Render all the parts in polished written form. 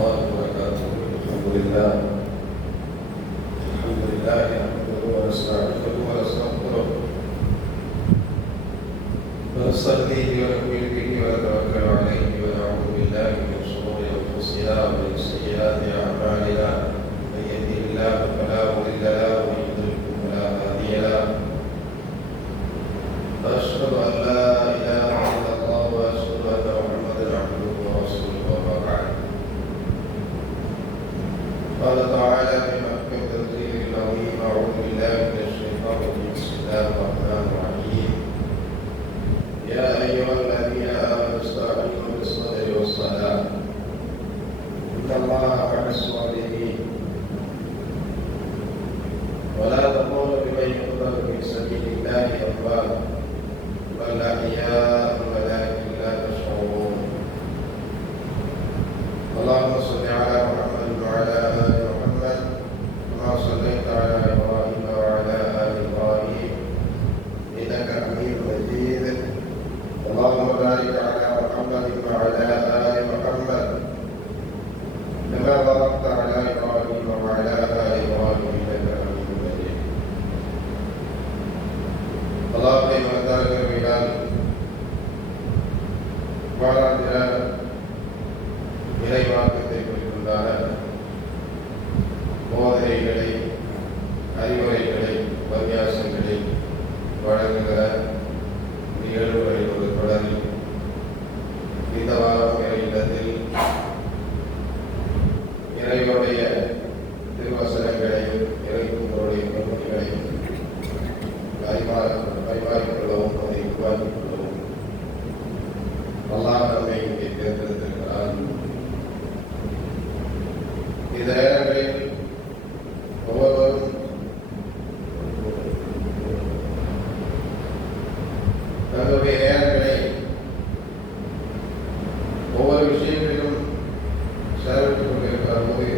الله وبركاته. الحمد لله نحمده ونستعينه ونستغفره ونستهديه ونؤمن به ونتوكل عليه ونعوذ بالله من شرور انفسنا ومن سيئات اعمالنا. من يهده الله فلا مضل له ومن يضلل فلا هادي له. واشهد ان لا اله الا الله واشهد ان محمدا عبده ورسوله. وما بعد، قال تعالى في محكم تنزيله العظيم: اعوذ بالله من الشيطان الرجيم. بسم الله الرحمن الرحيم. يا ايها الذين امنوا استعينوا بالصبر والصلاه ان الله مع الصابرين. ولا تقولوا لمن يقتل في سبيل الله اموات بل احياء ولكن لا تشعرون. اللهم صل على محمد وعلى ال محمد كما صليت على ابراهيم وعلى ال ابراهيم انك حميد مجيد. اللهم بارك على محمد وعلى ال محمد كما باركت على ابراهيم وعلى ال ابراهيم انك حميد مجيد. اللهم بارك بلال وعلى بلال இறைவாக்கத்தை குறித்துள்ளான போதனைகளை, அறிவுரைகளை, உபன்யாசங்களை வழங்குகிற நிகழ்வுகளில் ஒரு தொடரில் இந்த வாரம் இல்லத்தில் இறைவனுடைய திருவசனங்களையும் இறைவனுடைய கருத்துக்களையும் பரிமாறிக்கொள்ளவும் அதை உருவாக்கிக் கொள்ளவும் அல்லாஹ் நம்மை இங்கே தேர்ந்தெடுத்திருக்கிறார். இந்த நேரங்களில் ஒவ்வொருவரும் தங்களுடைய நேரங்களை ஒவ்வொரு விஷயங்களிலும் செலவிட்டுக் கொண்டிருக்கிற போது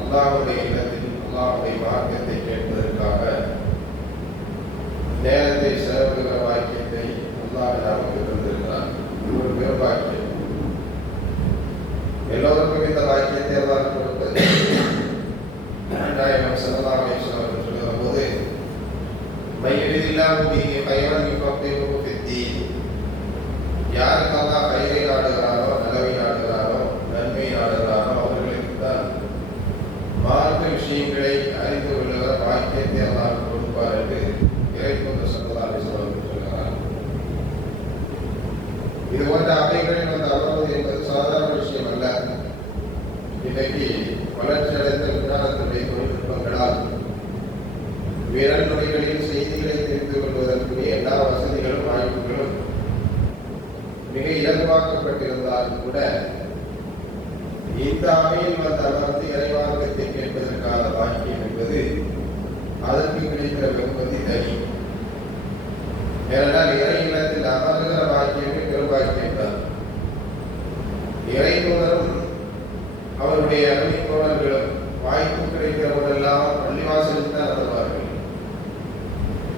அல்லாஹ்வுடைய இல்லத்தில் அல்லாஹ்வுடைய வாக்கியத்தை கேட்பதற்காக நேரத்தை செலவிடுகிற வாக்கியத்தை அல்லாஹ் நமக்கு தந்திருக்கிறார். ஒரு பெரும்பாக்கியம். எல்லோருக்கும் இந்த வாக்கியத்தை அல்லாஹ் கொடுப்பது. நாயகம் ஸல்லல்லாஹு அலைஹி வஸல்லம் சொல்லுகிற போது மையரிதில்லாஹு பிஹி கைரன் யுஃபக்கிஹுஹு ஃபித்தீன். யாருக்கு அல்லாஹ் கைரை நாடுகிறாரோ, நலவை நாடுகிறாரோ, நன்மை நாடுகிறாரோ அவர்களுக்கு தான் மார்க்க விஷயங்களை அறிந்து கொள்ளுகிற வாக்கியத்தை அல்லாஹ் கொடுப்பார் என்று இறைத்தூதர் ஸல்லல்லாஹு அலைஹி வஸல்லம் சொல்கிறார். இது போன்ற அவைகளில் வந்து அமர்வது என்பது சாதாரண விஷயம் அல்ல. இன்றைக்கு வளர்ச்சியடைந்த விஞ்ஞானத்துடைய தொழில்நுட்பங்களால் விரல் நுழைகளில் செய்திகளை தெரிந்து கொள்வதற்குரிய எல்லா வசதிகளும் வாய்ப்புகளும் மிக இலகுவாக்கப்பட்டிருந்தாலும் கூட இந்த அவையில் வந்து அமர்ந்து இறைவாக்கத்தை கேட்பதற்கான வாக்கியம் என்பது அதற்கு கிடைக்கிற வெகுமதி தனி. ஏனென்றால் இறை இல்லத்தில் அமர்கிற வாக்கியமே பெரும்பாக்கியம் தான். இறைத்தூதரும் அவருடைய அருமை தோழர்களும் வாய்ப்பு கிடைக்கிற போதெல்லாம் பள்ளிவாசலில் தான் அமர்வார்கள்.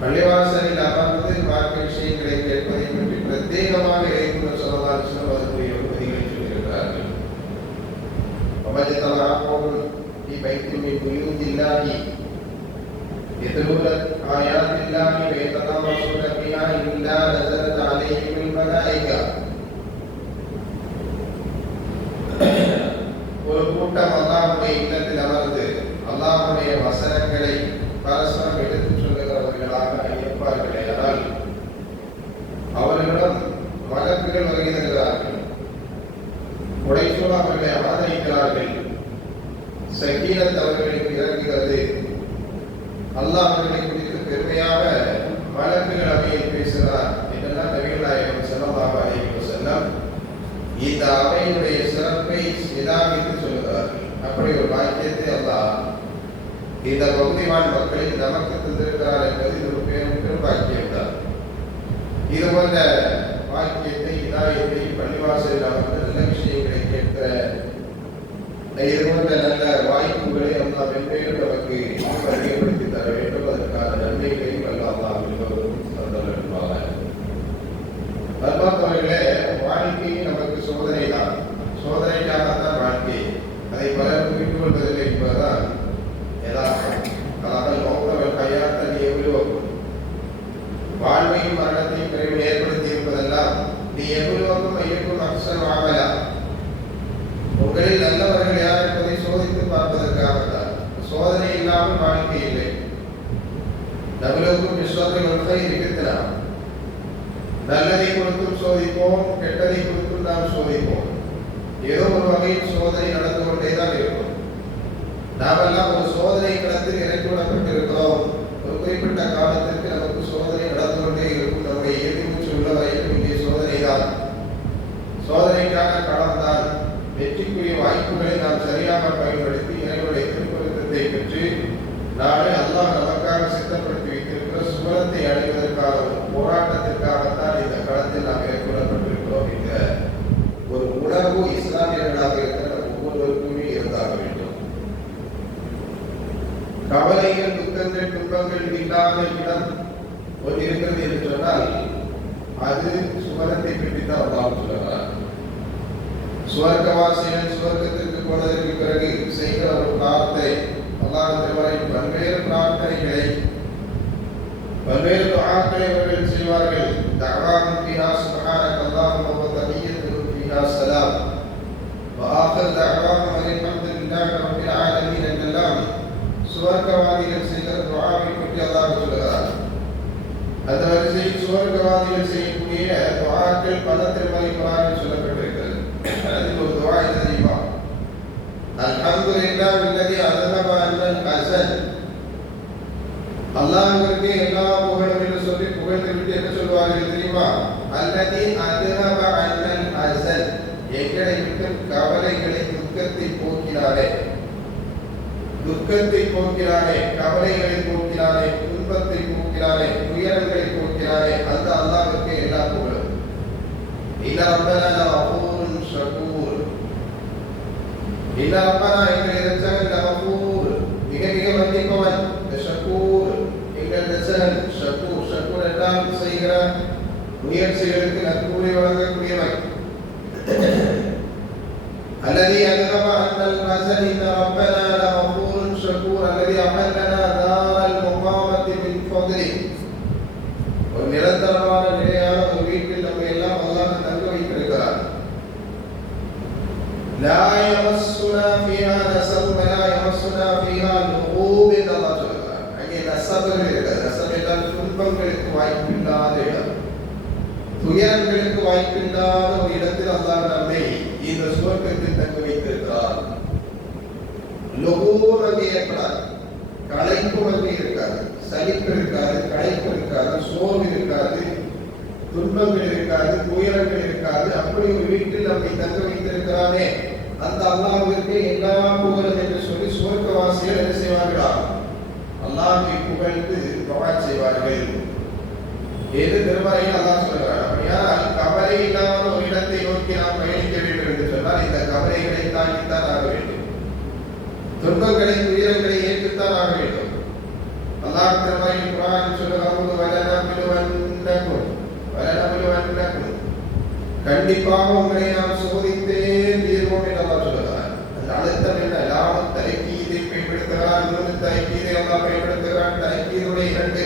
பள்ளிவாசலில் அமர்ந்து மார்க்க விஷயங்களை கேட்பதை பற்றி பிரத்யேகமாக இறைத்தூதர் ஸல்லல்லாஹு அலைஹி வஸல்லம் அதற்குரிய உறுதிகளை சொல்லியிருக்கிறார்கள். في بيت من بيوت الله يتلون آيات الله ويتدارسون فيها إلا نزلت عليهم الملائكة. ஒரு கூட்டம் அல்லாஹ்வுடைய இல்லத்தில் அமர்ந்து அல்லாஹ்வுடைய வசனங்களை பரஸ்பரம் எடுத்துச் சொல்லுகிறவர்களாக இருப்பார்களே, ஆனால் அவர்களிடம் மலக்குகள் வருகிறார்கள், உடைசூழ அவர்களை ஆதரிக்கிறார்கள், சக்கீனத் அவர்களுக்கு இறங்குகிறது. அல்லாஹ் அவர்களை குறித்து பெருமையாக மலக்குகள் அவையில் பேசுகிறார் என்றெல்லாம் நபிகள் நாயகம் ஸல்லல்லாஹு அலைஹி வஸல்லம் இந்த அவையினுடைய சிறப்பை சிலாகித்து சொல்கிறார்கள். அப்படி ஒரு வாக்கியத்தை அல்லாஹ் இந்த பகுதிவாழ் மக்களில் நமக்கு தந்திருக்கிறார் என்பது இது ஒரு பெரும் வாக்கியம் தான். இது போன்ற வாக்கியத்தை, இதாயத்தை பள்ளிவாசலில் அமர்ந்து நல்ல விஷயங்களை கேட்கிற இது போன்ற நல்ல வாய்ப்புகளை அல்லாஹ் மென்மேலும் நமக்கு அறிமுகப்படுத்தி தர வேண்டும். அதற்கான நன்மைகளையும் அல்லாஹ் தந்தருள்வார். அன்பார்ந்தவர்களே, வாழ்க்கை நமக்கு சோதனை தான். சோதனைக்காகத்தான் வாழ்க்கை. நபலுவுக்கும் பிஸ்ஸர்ரி வல் கைரி ஃபித்னா. நல்லதை கொடுத்தும் சோதிப்போம், கெட்டதை கொடுத்தும் நாம் சோதிப்போம். ஏதோ ஒரு வகையில் சோதனை நடந்து கொண்டே தான் இருக்கும். நாமெல்லாம் ஒரு சோதனை களத்தில் இறக்கி விடப்பட்டிருக்கிறோம். ஒரு குறிப்பிட்ட காலத்திற்கு நமக்கு சோதனை நடந்து கொண்டே இருக்கும். நம்முடைய எதிர்மூச்சு உள்ள வரைக்கும் இங்கே சோதனை தான். சோதனைக்கான காலம்தான். வெற்றிக்குரிய வாய்ப்புகளை நாம் சரியாக பயன்படுத்தி இறைவனுடைய திருப்பொருத்தத்தை பெற்று நாளை அல்லாஹ் நமக்காக சித்தப்படுத்தி வைத்திருக்கிற சுவரத்தை அடைவதற்கான போராட்டத்திற்காகத்தான் இந்த களத்தில் நாம் ஏற்படப்பட்டிருக்கிறோம் என்ற ஒரு உணர்வு இஸ்லாமியர்களாக இருக்கிற ஒவ்வொருவருக்குமே இருந்தாக வேண்டும். கவலைகள், துக்கங்கள், துன்பங்கள் இல்லாத இடம் ஒன்று இருக்கிறது என்று சொன்னால் அது சுவரத்தை பற்றித்தான் அல்லாஹ் சொல்லுகிறார். சுவர்க்கவாசிகள் சுவர்க்கத்திற்கு போனதற்கு பிறகு செய்கிற ஒரு பிரார்த்தனை, அல்லாஹ் திருமறை பல்வேறு பிரார்த்தனைகளை, பல்வேறு துஆக்களை அவர்கள் செய்வார்கள். தஅவாஹும் ஃபிஹா சுப்ஹானக அல்லாஹும்ம வ தஹிய்யத்துஹும் ஃபிஹா ஸலாம் வ ஆகிர் தஅவாஹும் அல்ஹம்துலில்லாஹி ரப்பில் ஆலமீன் என்றெல்லாம் சுவர்க்கவாதிகள் செய்கிற துஆவை பற்றி அல்லாஹ் சொல்கிறார். அந்த வரிசையில் சுவர்க்கவாதிகள் செய்யக்கூடிய துஆக்கள் பல திருமறை குர்ஆனில் சொல்லப்பட்டிருக்கிறது. அதில் ஒரு துஆ என்ன தெரியுமா? அல்ஹம்துலில்லாஹி அல்லதி அஸ்ஹப அன்னல் ஹஸன். அல்லாஹ்விற்கு எல்லா புகழும் என்று சொல்லி புகழ்ந்து விட்டு என்ன சொல்வார்கள் தெரியுமா? அல்லதி அஸ்ஹப அன்னல் ஹஸன், எங்களை விட்டு கவலைகளை, துக்கத்தை போக்கினாரே, துக்கத்தை போக்கினாரே, கவலைகளை போக்கினாரே, துன்பத்தை போக்கினாரே, துயரங்களை போக்கினாரே, அந்த அல்லாஹ்விற்கு எல்லா புகழும். இன்ன ரப்பனா லகஃபூருன் ஷகூர். இன்ன ரப்பனா, எங்கள் இரட்சகன் லகஃபூர், மிக மிக மன்னிப்பவன். ஷகூர், எங்கள் இரட்சகன் ஷகூர். ஷகூர் என்றால் செய்கிற முயற்சிகளுக்கு நற்கூலி வழங்கக்கூடியவன். الذي أذهب عنا الحزن إن ربنا لغفور شكور الذي أحلنا دار المقامة من فضله. ஒரு நிரந்தரமான நிலையான ஒரு வீட்டில் நம்ம எல்லாம் அல்லாஹ் தங்க வைத்திருக்கிறார். لا يمسنا فيها نصب ولا يمسنا فيها لغوب என்று அல்லாஹ் சொல்கிறார். அங்கே நஸபுகள் இருக்கிறது. நஸப் என்றால் துன்பங்களுக்கு வாய்ப்பில்லாத இடம், துயரங்களுக்கு வாய்ப்பில்லாத ஒரு இடத்தில் அல்லாஹ் நம்மை இந்த சுவர்க்கத்தில் தங்க வைத்திருக்கிறார். லகூப் அங்கே ஏற்படாது, களைப்பு அங்கே இருக்காது, சலிப்பு இருக்காது, களைப்பு இருக்காது, சோர்வு இருக்காது, துன்பங்கள் இருக்காது, துயரங்கள் இருக்காது. அப்படி ஒரு வீட்டில் நம்மை தங்க வைத்திருக்கிறானே அந்த அல்லாஹ்விற்கு எல்லா புகழும் என்று சொல்லி சுவர்க்கவாசிகள் என்ன செய்வார்களா? அல்லாஹ்வை புகழ்ந்து துஆ செய்வார்கள். ஏது திருமறையில் அல்லாஹ் சொல்கிறார். அப்படியானால் கவலை இல்லாத ஒரு இடத்தை நோக்கி நாம் பயணிக்க வேண்டும் என்று சொன்னால் இந்த கவலைகளை தாங்கித்தான் ஆக வேண்டும், துன்பங்களை, துயரங்களை ஏற்றுத்தான் ஆக வேண்டும். அல்லாஹ் திருமறையில் குர்ஆனில் சொல்கிறார், வலனபிலுவன்னக்கும், கண்டிப்பாக உங்களை நாம் சோதித்தே தீர்வோம் என்று அல்லாஹ் சொல்கிறார். அந்த அழுத்தம் என்ன? லாமத் தஅக்கீதை பயன்படுத்துகிறார், நூன் தஅக்கீதை அல்லாஹ் பயன்படுத்துகிறார். தஅக்கீதுடைய இரண்டு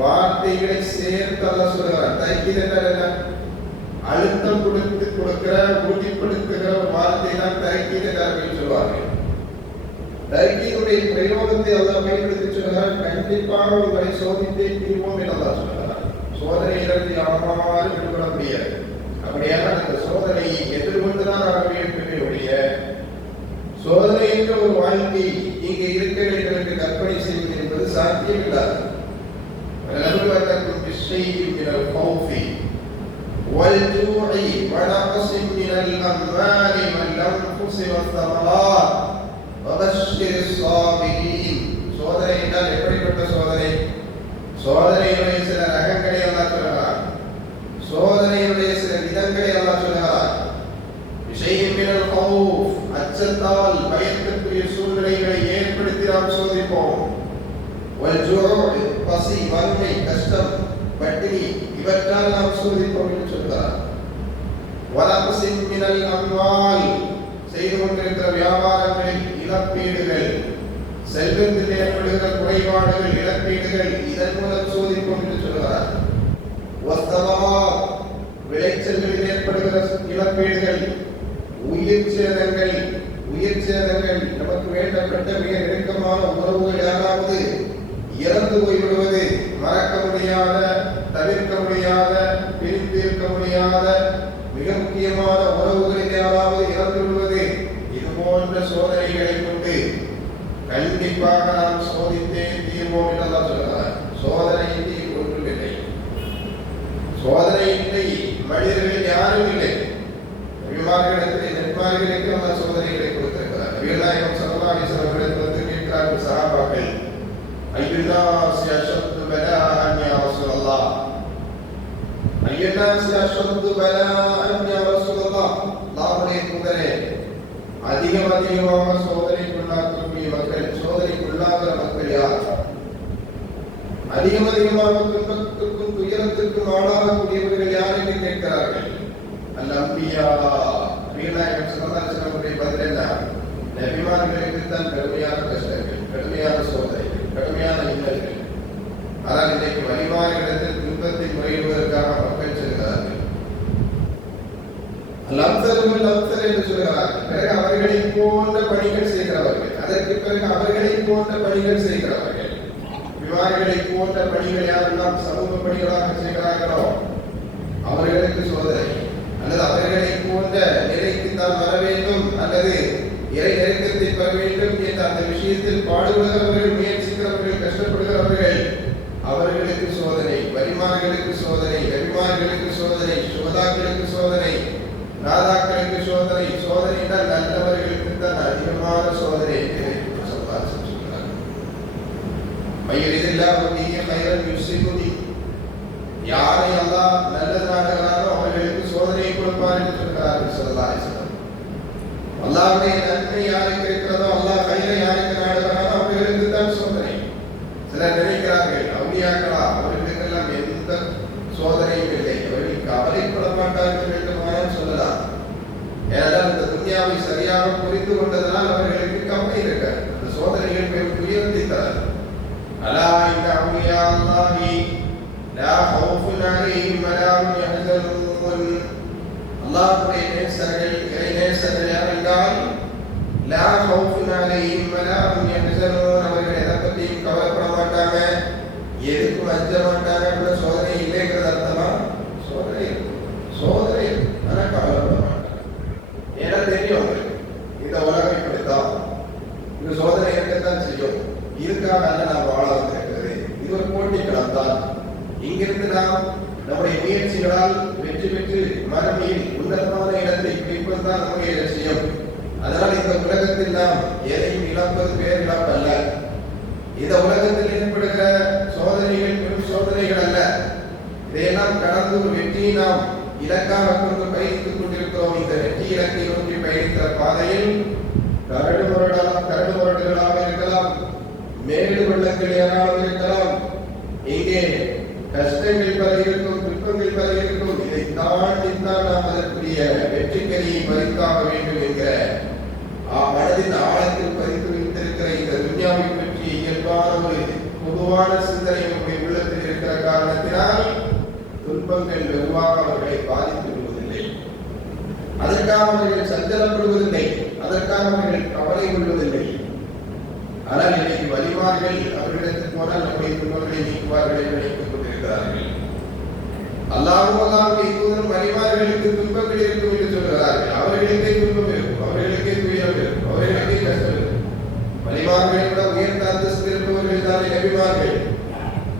வார்த்தைகளை சேர்த்து அல்லாஹ் சொல்கிறார். தஅக்கீத் என்றால் என்ன? அழுத்தம் கொடுக்கிற, உறுதிப்படுத்துகிற ஒரு வார்த்தை தான் தஅக்கீத் என்று சொல்வார்கள். தஅக்கீதுடைய பிரயோகத்தை அல்லாஹ் பயன்படுத்தி சொல்கிறார். கண்டிப்பாக உங்களை சோதித்தே தீர்வோம் என்று அல்லாஹ் சொல்கிறார். சோதனையிலிருந்து யாரும் விடுபட முடியாது. அப்படியான அந்த சோதனையை எதிர்கொண்டுதான் ஆக வேண்டுமே ஒழிய சோதனை என்ற ஒரு வாழ்க்கை இங்கே இருக்க வேண்டும் என்று கற்பனை செய்வது என்பது சாத்தியமில்லாது. ولنبلونكم بالشيء من الخوف والجوع ونقص من الأموال والأنفس والثمرات وبشر الصابرين. சோதனை என்றால் எப்படிப்பட்ட சோதனை? சோதனையுடைய சில ரகங்களை அல்லாஹ் சொல்கிறார், சோதனையுடைய சில விதங்களை அல்லாஹ் சொல்கிறார். விஷயம் மினல் கௌஃப், அச்சத்தால் பயத்திற்குரிய சூழ்நிலைகளை ஏற்படுத்தி நாம் சோதிப்போம். வல்ஜூஉ, பசி, வறுமை, கஷ்டம், பட்டினி, இவற்றால் நாம் சோதிப்போம் என்று சொல்கிறார். வலக்ஸிம் மினல் அம்வால், செய்து கொண்டிருக்கிற வியாபாரங்களில் இழப்பீடுகள், செல்வத்தில் ஏற்படுகிற குறைபாடுகள், இழப்பீடுகள், இதன் மூலம் சோதிப்போம் என்று சொல்கிறார். வஸ்தமாத், விளைச்சல்களில் ஏற்படுகிற இழப்பீடுகள், உயிர் சேதங்கள், நமக்கு வேண்டப்பட்ட மிக நெருக்கமான உறவுகள் யாராவது இறந்து போய்விடுவது, மறக்க முடியாத, தவிர்க்க முடியாத, பிரித்திருக்க முடியாத மிக முக்கியமான உறவுகளில் யாராவது இறந்து விடுவது, இது போன்ற சோதனைகளை கொண்டு கண்டிப்பாக நாம் சோதித்தே தீர்வோம் என்றெல்லாம் சொல்கிறார். சோதனையின்றி ஒன்றும் இல்லை. சோதனையின்றி மனிதர்கள் யாரும் இல்லை. நபிமார்களுக்கு அந்த சோதனைகளை கொடுத்திருக்கிறார். நபிகள்நாயகம் ஸல்லல்லாஹு அலைஹி வஸல்லம் அவர்கள் கேட்கிறார்கள் சஹாபாக்கள், ஐயுன்னாஸி அஷத்து பலாஅன் யா ரசூலல்லாஹ், ஐயுன்னாஸி அஷத்து பலாஅன் யா ரசூலல்லாஹ், அல்லாஹ்வுடைய தூதரே, அதிகமாக சோதனைக்குள்ளாக்கக்கூடிய மக்கள், சோதனைக்குள்ளாகிற மக்கள் யார்? அதிகமாக துன்பத்துக்கும் துயரத்திற்கும் ஆளாகக்கூடியவர்கள் யார் என்று கேட்கிறார்கள். அல்-அன்பியா. நபிகள்நாயகம் ஸல்லல்லாஹு அலைஹி வஸல்லம் அவருடைய பதில் என்ன? நபிமார்களுக்கு தான் கடுமையான கஷ்டங்கள், கடுமையான சோதனைகள், கடுமையான இன்னல்கள். ஆனால் இன்றைக்கு வழிமாறுகளிடத்தில் துன்பத்தை முறையிடுவதற்காக மக்கள் செல்கிறார்கள். அல்-அம்ஸல் என்று சொல்கிறார்கள். பிறகு அவர்களை போன்ற பணிகள் செய்கிறவர்கள், அதற்கு பிறகு அவர்களை போன்ற பணிகள் செய்கிறவர்கள், விமானிகளை போன்ற பணிகள் யாரெல்லாம் சமூக பணிகளாக செய்கிறார்களோ அவர்களுக்கு சோதனை. அல்லது அவர்களை போன்ற நிலைக்கு தான் வர வேண்டும், அல்லது இறை நெருக்கத்தை பெற வேண்டும் என்ற அந்த விஷயத்தில் பாடுபடுகிறவர்கள், முயற்சிக்கிறவர்கள், கஷ்டப்படுகிறவர்கள், அவர்களுக்கு சோதனை. வலிமார்களுக்கு சோதனை, நபிமார்களுக்கு சோதனை, சுகதாக்களுக்கு சோதனை, ராதாக்களுக்கு சோதனை. சோதனை தான் நல்லவர்களுக்கு தான் அதிகமான சோதனை என்று சொல்கிறார். யாரை அல்லாஹ் நல்லது நாடுகிறாரோ அவர்களுக்கு சோதனையை கொடுப்பார் என்று சொல்கிறார்கள் ஸல்லல்லாஹு அலைஹி வஸல்லம். அல்லாஹ்வுடைய நன்மை யாருக்கு இருக்கிறதோ, அல்லாஹ் கயிறை யாருக்கு நாடுகிறாரோ அவர்களுக்கு தான் சோதனை. சிலர் நினைக்கிறார்கள் அவுலியாக்களா, அவர்களுக்கெல்லாம் எந்த சோதனையும் இல்லை, அவர்களுக்கு கவலைப்பட மாட்டார்கள் என்று மாயம் சொல்லலாம். ஏனென்றால் இந்த துன்யாவை சரியாக புரிந்து கொண்டதனால் அவர்களுக்கு கவலை இருக்காது. அந்த சோதனைகள் பெரும் உயர்த்தி தராது. அலா இன்ன அவுலியா அல்லாஹி லா ஹவுஃபுன் அலைஹிம் வலா ஹும் யஹ்ஸனூன். அல்லாஹ்வுடைய நேசர்கள், இறை நேசர்கள் யாரென்றால் லா ஹவுஃபுன் அலைஹிம் வலா ஹும் யஹ்ஸனூன், அவர்கள் எதை பற்றியும் கவலைப்பட மாட்டாங்க, எதுக்கும் அஞ்ச மாட்டாங்க. கூட சோதனை இல்லைங்கிறது அர்த்தமா? சோதனை சோதனை ஆனால் கவலைப்பட மாட்டாங்க. ஏன்னா தெரியும் அவங்களுக்கு இந்த உலகம் இப்படித்தான், இந்த சோதனை இருக்கத்தான் செய்யும். இதுக்காக அல்ல நாம் வாழ வந்திருக்கிறது. இது ஒரு போட்டிக்களம் தான். இங்கிருந்து நாம் நம்முடைய முயற்சிகளால் வெற்றி பெற்று மறுமையில் உன்னதமான இடத்தை பிடிப்பதுதான் நம்முடைய லட்சியம். அதனால் இந்த உலகத்தில் நாம் எதையும் இழப்பது பேர் இழப்பல்ல. இந்த உலகத்தில் ஏற்படுகிற சோதனைகள் பெரும் சோதனைகள் அல்ல. இதையெல்லாம் கடந்து ஒரு வெற்றியை நாம் இலக்காக கொண்டு பயணித்துக் கொண்டிருக்கிறோம். இந்த வெற்றி இலக்கை நோக்கி பயணிக்கிற பாதையில் கரடு முரடுகளாக இருக்கலாம், மேடு வெள்ளங்கள் ஏராளம் இருக்கலாம், இங்கே கஷ்டங்கள் பல இருக்கும், துன்பங்கள் பல இருக்கும். இதை தாண்டித்தான் நாம் அதற்குரிய வெற்றிக்கரியை பறித்தாக வேண்டும் என்கிற மனதின் ஆழத்தில் பறித்து வைத்திருக்கிற இந்த துன்யாவை பற்றிய இயல்பான ஒரு பொதுவான சிந்தனை நம்முடைய உள்ளத்தில் இருக்கிற காரணத்தினால் துன்பங்கள் வெகுவாக அவர்களை பாதித்து விடுவதில்லை. அதற்காக அவர்கள் சஞ்சலப்படுவதில்லை, அதற்காக அவர்கள் கவலை கொள்வதில்லை. ஆனால் இன்னைக்கு வலிமார்கள் அவர்களிடத்தில் போனால் நம்முடைய துன்பங்களை நீக்குவார்கள் என்று நினைத்துக் கொண்டிருக்கிறார்கள். அல்லாஹ்வுடைய தூதர் வலிமார்களுக்கு துன்பங்கள் இருக்கும் என்று சொல்கிறார்கள். அவர்களுக்கே துன்பம் இருக்கும், அவர்களுக்கே துயரம் இருக்கும், அவர்களுக்கே கஷ்டம் இருக்கும். வலிமார்களை விட உயர்ந்த அந்தஸ்து இருப்பவர்கள் தானே நபிமார்கள்.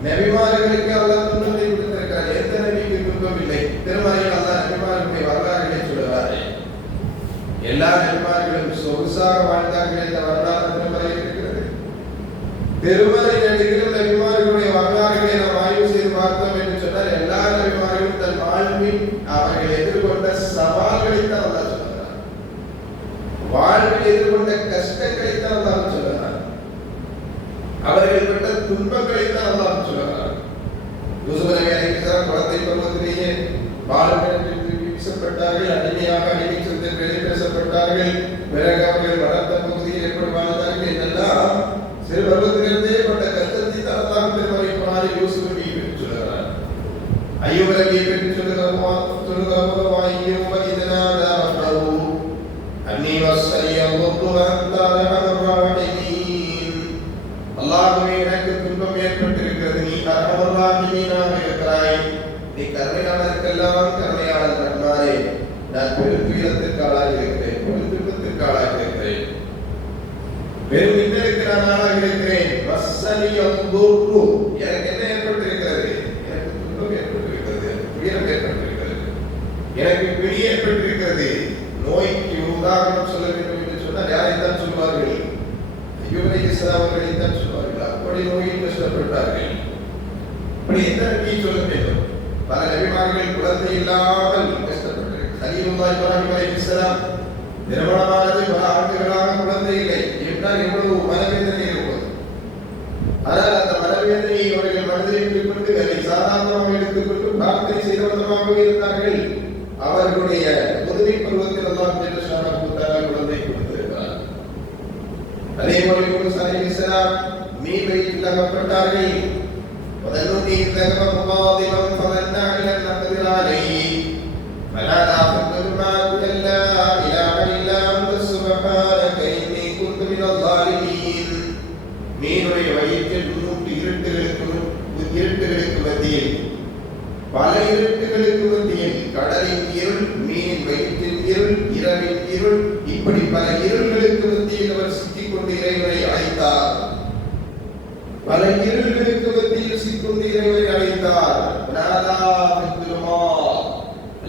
நபிமார்களுக்கு அல்லாஹ் துன்பத்தை கொடுத்திருக்கிறார். எந்த நபிக்கு துன்பம் இல்லை? திருமறையில் அல்லாஹ் நபிமார்களுடைய வரலாறுகளை சொல்கிறார்கள். எல்லா நபிமார்களும் சொகுசாக வாழ்ந்தார்கள் என்ற வரலாறு திருமறையில் இருக்கிறது. திருமறை நடிகிற நபிமார்களுடைய வரலாறுகளை நாம் ஆய்வு செய்து பார்த்தோம் என்று சொன்னால் எல்லா நபிமார்களும் தன் வாழ்வில் அவர்கள் எதிர்கொண்ட சவால்களைத்தான் அல்லாஹ் சொல்கிறார். வாழ்வில் எதிர்கொண்ட கஷ்டங்களைத்தான் அல்லாஹ் சொல்கிறார். அவர்கள் பெற்ற துன்பங்களைத்தான் அல்லாஹ் சொல்கிறார். யூசுப் நபி அலைஹிஸ்ஸலாம் குழந்தை பருவத்திலேயே பாலகர்கள் வீசப்பட்டார்கள், அடிமையாக அடிமை சென்று வெளியே பேசப்பட்டார்கள். பிறகு அவர்கள் வளர்ந்த பகுதியில் எப்படி வாழ்ந்தார்கள் என்றெல்லாம் சிறு பருவத்திலிருந்தே பட்ட கஷ்டத்தை தான் திருமறை குர்ஆனில் யூசுப் நபியை பற்றி சொல்கிறார். அய்யூப் நபியை பற்றி சொல்லுகிறபோது அய்யூப இத நாதா ரப்பஹு அன்னி மஸ்ஸனிய ضر وأنت أرحم الراحمين. அல்லாஹ்வே எனக்கு துன்பம் அர்ஹமர் இருக்கிறாய். நீ கருணையாளருக்கெல்லாம் கருணையாளர் ரஹ்மானே, நான் பெரும் துயரத்திற்கு ஆளாக இருக்கிறேன், பெரும் துன்பத்திற்கு ஆளாக இருக்கிறேன், பெரும் இன்னலுக்கு நான் ஆளாக இருக்கிறேன். மஸ்ஸனி யதுர்ரு, எனக்கு என்ன ஏற்பட்டிருக்கிறது? எனக்கு துன்பம் ஏற்பட்டிருக்கிறது, துயரம் ஏற்பட்டிருக்கிறது, எனக்கு பிடி ஏற்பட்டிருக்கிறது. நோய்க்கு உதாரணம் சொல்ல வேண்டும் என்று சொன்னால் யாரைத்தான் சொல்வார்கள்? அய்யூப் அலைஹிஸ்ஸலாம் அவர்களைத்தான் சொல்வார்கள். அப்படி நோயில் கஷ்டப்பட்டார்கள். அப்படி எந்த நபியை சொல்ல வேண்டும்? பல நபிமார்கள் குழந்தை இல்லாமல் கஷ்டப்பட்டார்கள். கலீலுல்லாஹ் இப்ராஹிம் அலைஹிஸ்ஸலாம் திருமணமானது பல ஆண்டுகளாக குழந்தை இல்லை என்றால் எவ்வளவு மனவேதனை இருக்கும். ஆனால் அந்த மனவேதனையை அவர்கள் மனதில் எடுத்துக்கொண்டு அதை சாதாரணமாக எடுத்துக்கொண்டு பிரார்த்தனை செய்தவர்களாகவே இருந்தார்கள். அவர்களுடைய முதுமை பருவத்தில் அல்லாஹ் ஜல்ல ஷானஹு தஆலா குழந்தை கொடுத்திருக்கிறார். அதே போல மூசா அலைஹிஸ்ஸலாம் மீன் வயிற்றில் அகப்பட்டார்கள். وَذَنُّونِي ذَهَبَ مُغَاضِبًا فَظَنَّ أَن لَّن نَّقْدِرَ عَلَيْهِ فَنَادَىٰ فِي الظُّلُمَاتِ أَن لَّا إِلَٰهَ إِلَّا أَنتَ سُبْحَانَكَ إِنِّي كُنتُ مِنَ الظَّالِمِينَ. மீனுடைய வயிற்றில் 3 இருட்டுகளுக்கு மத்தியில், பல இருட்டுகளுக்கு மத்தியில், கடலின் இருள், மீன் வயிற்றின் இருள், இரவின் இருள், இப்படி பல இருள்களுக்கு மத்தியில் அவர் சிக்கிக் கொண்டு இறைவனை அழைத்தார். பல இருள்களுக்கு மத்தியில் சிக்கிக்கொண்டு இறைவனை அழைத்தார். நாதா பித்ருமா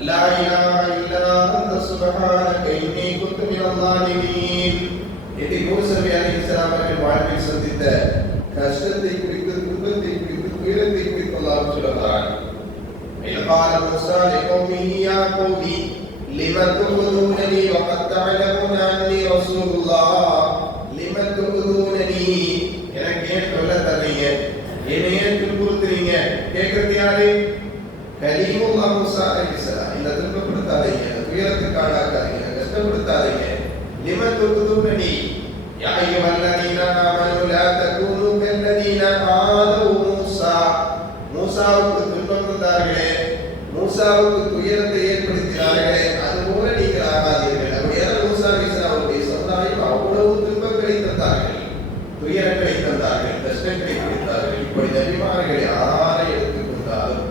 லா இலாஹ இல்லா அன்த சுப்ஹானக இன்னீ குன்து மினல் ஸாலிமீன். இது மூசா அலைஹிஸ்ஸலாம் அவர்கள் வாழ்வில் சந்தித்த கஷ்டத்தை குறித்து, துன்பத்தை குறித்து, துயரத்தை குறித்து அல்லாஹ் சொல்கிறார். قال موسى لقومه يا قوم لم تؤذونني وقد تعلمون أني رسول الله لم تؤذونني. எனக்கு ஏன் சொல்ல தரீங்க, என்னை ஏன் துன்புறுத்துறீங்க? கேட்கறது யாரு? கலீமுல்லாஹ் மூசா அலைஹிஸ்ஸலாம். இந்த துன்பப்படுத்தாதீங்க, துயரத்துக்கு ஆளாக்காதீங்க, கஷ்டப்படுத்தாதீங்க. لم تؤذونني يا أيها الذين آمنوا لا تكونوا كالذين آذوا موسى. மூசாவுக்கு துன்பம் தந்தார்களே, மூசாவுக்கு துயரத்தை ஏற்படுத்தினார்களே, அதுபோல நீங்கள் ஆகாதீர்கள். அப்படியான மூசா அலைஹிஸ்ஸலாம் அவருடைய சமுதாயம் அவ்வளவு துன்பங்களை தந்தார்கள், துயரங்களை தந்தார்கள், கஷ்டங்களை கொடுத்தார்கள். இப்படி நபிமார்கள் யாரை எடுத்துக்கொண்டாலும்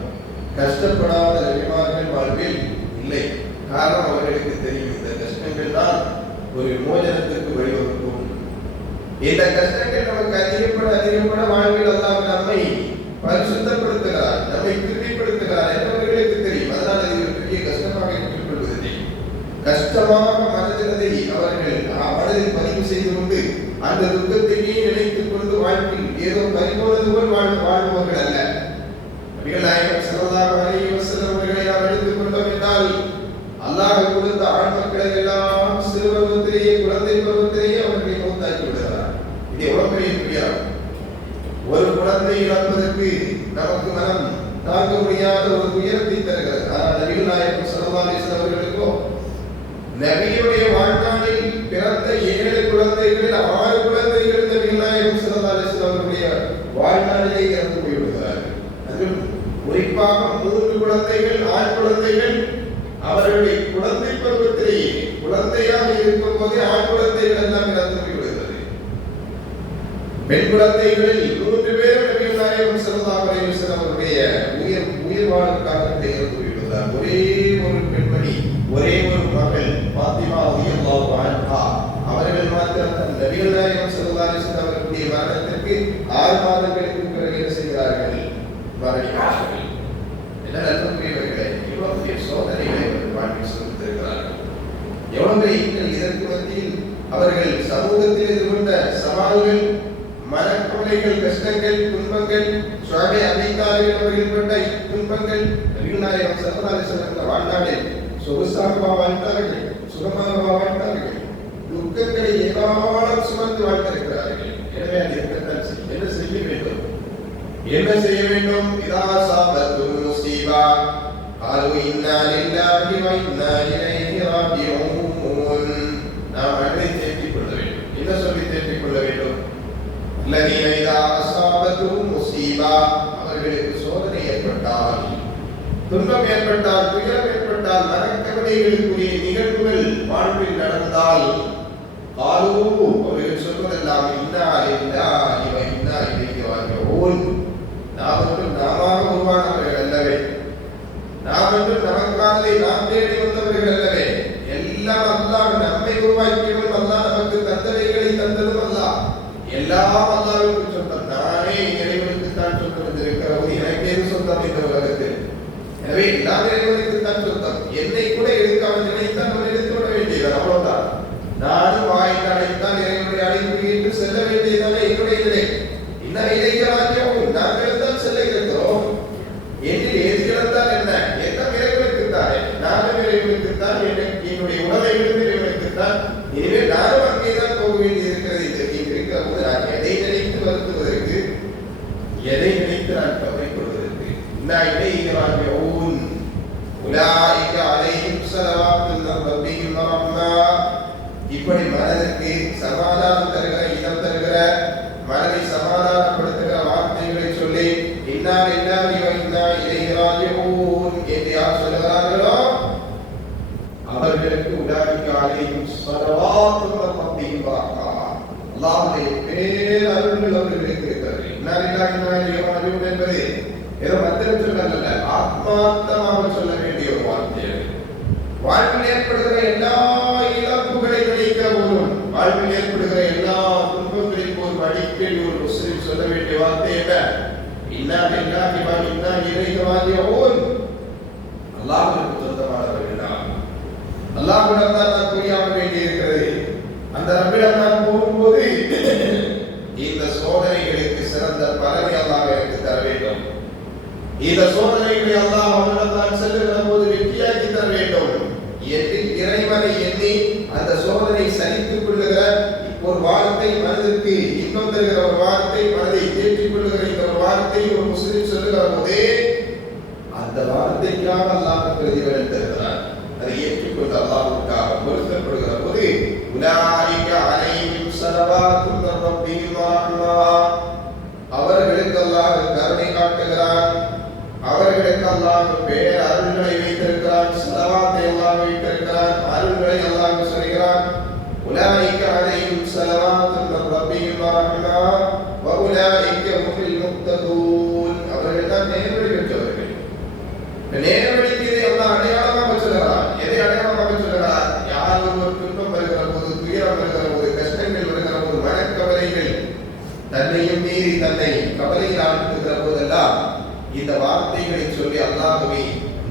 கஷ்டப்படாத நபிமார்கள் வாழ்வில் இல்லை. காரணம் அவர்களுக்கு தெரியும், இந்த கஷ்டங்கள் தான் ஒரு மோசனத்துக்கு வழிவகுக்கும். இந்த கஷ்டங்கள் நமக்கு அதிகப்பட வாழ்வில் அல்லாஹ் நம்மை பரிசுத்தப்படுத்துகிறார், நம்மை தூய்மைப்படுத்துகிறார் என்பவர்களுக்கு தெரியும். அதனால் இது ஒரு பெரிய கஷ்டமாக ஏற்றுக்கொள்வதில்லை. கஷ்டமாக மனதினதை அவர்கள் மனதில் பதிவு செய்து கொண்டு அந்த துக்கத்தையே நினைத்துக் கொண்டு வாழ்க்கையில் ஏதோ பறிபோனது போல் வாழ்பவர்கள் அல்ல. நபிகள் நாயகம் ஸல்லல்லாஹு அலைஹி வஸல்லம் அவர்களை நாம் எடுத்துக் கொண்டோம் என்றால், அல்லாஹ் கொடுத்த ஆண் மக்களை எல்லாம் சிறு பருவத்திலேயே, குழந்தை பருவத்திலேயே அவர்களை மௌத்தாக்கி விடுகிறார். இது எவ்வளவு பெரிய துயரம்! ஒரு குழந்தை இழப்பதற்கு நமக்கு மனம் தாங்க முடியாத ஒரு துயரத்தை தருகிறது. ஆனால் நபிகள் நாயகம் ஸல்லல்லாஹு அலைஹி வஸல்லம் அவர்களுக்கோ நபியுடைய வாழ்நாளில் பிறந்த 7 குழந்தைகளில் 6 குழந்தைகள் நபிகள் நாயகம் ஸல்லல்லாஹு அலைஹி வஸல்லம் அவருடைய வாழ்நாளிலே இறந்து போய்விடுகிறார்கள். அதில் குறிப்பாக 3 குழந்தைகள், ஆண் குழந்தைகள் அவர்களுடைய குழந்தை பருவத்திலேயே, குழந்தையாக இருக்கும் போதே ஆண் குழந்தைகள் எல்லாம் இறந்து போய்விடுகிறது. பெண் குழந்தைகளில் 3 பேரும் நபிகள் நாயகம் ஸல்லல்லாஹு அலைஹி வஸல்லம் அவருடைய உயிர் வாழ்வுக்காக இறந்து போய்விடுகிறார். ஒரே ஒரு பெண்மணி, ஒரே ஒரு மகள் ஃபாத்திமா ரலியல்லாஹு அன்ஹா, அவர்கள் மாத்திரம் நபிகள் நாயகம் ஸல்லல்லாஹு அலைஹி வஸல்லம் அவருடைய மரணத்திற்கு 6 மாதங்களுக்கு பிறகு என்ன செய்கிறார்கள்? மரணிக்கிறார்கள். என்ன நண்பர்களே, இவ்வளவு பெரிய சோதனைகளை வாழ்வில் சந்தித்திருக்கிறார்கள். எவ்வளவு பெரிய இதற்கு மத்தியில் அவர்கள் சமூகத்தில் எதிர்கொண்ட சவால்கள், மனக்கவலைகள், கஷ்டங்கள், துன்பங்கள், சுவாமி அபித்தார்கள் அவர்கள் பட்ட துன்பங்கள், நபிகள் நாயகம் ஸல்லல்லாஹு அலைஹி வஸல்லம் வாழ்நாளில் சொகுசாக வாழ்ந்தார்கள், சுகமாக வாழ்ந்தார்கள், துக்கங்களை ஏராளம் சுமந்து வாழ்ந்திருக்கிறார்கள். எனவே அது என்ன செய்ய வேண்டும்? என்ன செய்ய வேண்டும்? இதா சாபத்து முஸீபா قالوا إنا لله وإنا إليه راجعون. நாம் மனதை தேற்றிக் கொள்ள வேண்டும். என்ன சொல்லி தேற்றிக் கொள்ள வேண்டும்? الذين إذا أصابتهم مصيبة, அவர்களுக்கு சோதனை ஏற்பட்டால், துன்பம் ஏற்பட்டால், துயரம் ஏற்பட்டால், மனக்கவலைகளுக்குரிய நிகழ்வுகள் வாழ்வில் நடந்தால், அவர்கள் சொல்வதெல்லாம் இன்னா லில்லாஹி வ இன்னா இலைஹி ராஜிஊன். நாம் எல்லாம் இறைவனுக்கு தான் சொந்தம். என்னை கூட எடுக்காமல் நினைத்தான் அவர் எடுத்து விட வேண்டியது, அவ்வளவுதான். நானும் வாய்க்கு அழைத்தான் இறைவனுடைய அழைப்பு என்று செல்ல வேண்டியதான என்னுடைய நிலை. இன்னும் இளைஞராஜ்யமும் நாங்கள் தான் செல்ல இருக்கிறோம். என்னில் எது இழந்தால் என்ன? எல்லாம் இறைவனுக்குத்தானே. நானும் இறைவனுக்குத்தான், என்னுடைய உணவை விழுந்து இறைவனுக்குத்தான். எனவே நானும் அங்கேதான் போக வேண்டி இருக்கிறது. இங்கு இருக்கிற போது நான் எதை நினைத்து வருத்துவதற்கு, எதை நினைத்து நான் கவலை கொள்வதற்கு? இன்னும் இளைஞராஜ்யமும் உலாயிக அலைஹிம் ஸலவாத்துன் மின் ரப்பிஹிம் வ ரஹ்மா. இப்படி மனதிற்கு சமாதானம் தருகிற, இடம் தருகிற, மனதை சமாதானப்படுத்துகிற வார்த்தைகளை சொல்லி இன்னா லில்லாஹி வ இன்னா இலைஹி ராஜிஊன் என்று யார் சொல்கிறார்களோ அவர்களுக்கு உலாயிக அலைஹிம் ஸலவாத்துன் மின் ரப்பிஹிம் வ ரஹ்மா. அல்லாஹ்வுடைய பேரருள் அவர்களுக்கு இருக்கிறது. இன்னா லில்லாஹி வ இன்னா இலைஹி ராஜிஊன் என்பது ஏதோ மந்திரம் சொல்லல, ஆத்மார்த்தமாக சொல்ல வேண்டிய ஒரு வார்த்தை. வாழ்வில் ஏற்படுகிற எல்லா இழப்புகளை நினைக்கிற போதும், வாழ்வில் ஏற்படுகிற எல்லா துன்பங்களின் போது அடிக்கடி ஒரு முஸ்லிம் சொல்ல வேண்டிய வார்த்தை என்ன? இன்னா லில்லாஹி வ இன்னா இலைஹி ராஜிஊன். அல்லாஹ்வுக்கு சொந்தமானவர்கள் நாம். அல்லாஹ்விடம் தான் நாம் குறியாக வேண்டி இருக்கிறது. அந்த ரப்பிடம் நாம் போகும்போது இந்த சோதனைகளுக்கு சிறந்த பலனை அல்லாஹ் எனக்கு தர வேண்டும். இந்த சோதனைகளை அல்லாஹ் அவனிடம் தான் செல்லுகிற போது வெற்றியாக்கி தர வேண்டும் என்று இறைவனை எண்ணி அந்த சோதனை சகித்துக் கொள்ளுகிற ஒரு வார்த்தை, மனதிற்கு இன்பம் தருகிற ஒரு வார்த்தை, மனதை தேற்றிக் கொள்ளுகிற இந்த ஒரு வார்த்தை ஒரு முஸ்லிம் சொல்லுகிற போதே அந்த வார்த்தைக்காக அல்லாஹ் பிரதிபலன் தருகிறார். அதை ஏற்றுக்கொண்டு அல்லாஹ்வுக்காக பொருத்தப்படுகிற போது உலாயிக அலைஹிம் ஸலவாத்துன் மின் ரப்பிஹிம் வ ரஹ்மா. அவர்களுக்கு அல்லாஹ் கருணை காட்டுகிறான். அவர்களுக்கு அல்லாஹ் பேர் அருள்களை வைத்திருக்கிறான். ஸலவாத்தை அல்லாஹ் வைத்திருக்கிறான். அருள்களை அல்லாஹ் சொல்கிறான். உலாயிக அலைஹிம் ஸலவாத்துன் மின் ரப்பிஹிம் வ ரஹ்மா வ உலாயிக ஹுமுல் முஹ்ததூன். அவர்கள் தான் நேர்வழி பெற்றவர்கள். நேர்வழிக்கு இதை அல்லாஹ் அடையாளமாக சொல்கிறான். எதை அடையாளமாக சொல்கிறான்? யார் ஒருவர் துன்பம் வருகிற போது, துயரம் வருகிற போது, கஷ்டங்கள் வருகிற போது, மனக்கவலைகள் தன்னையும் மீறி தன்னை கவலையில் ஆழ்த்துகிற போதெல்லாம் இந்த வார்த்தைகளை சொல்லி அல்லாஹ்வை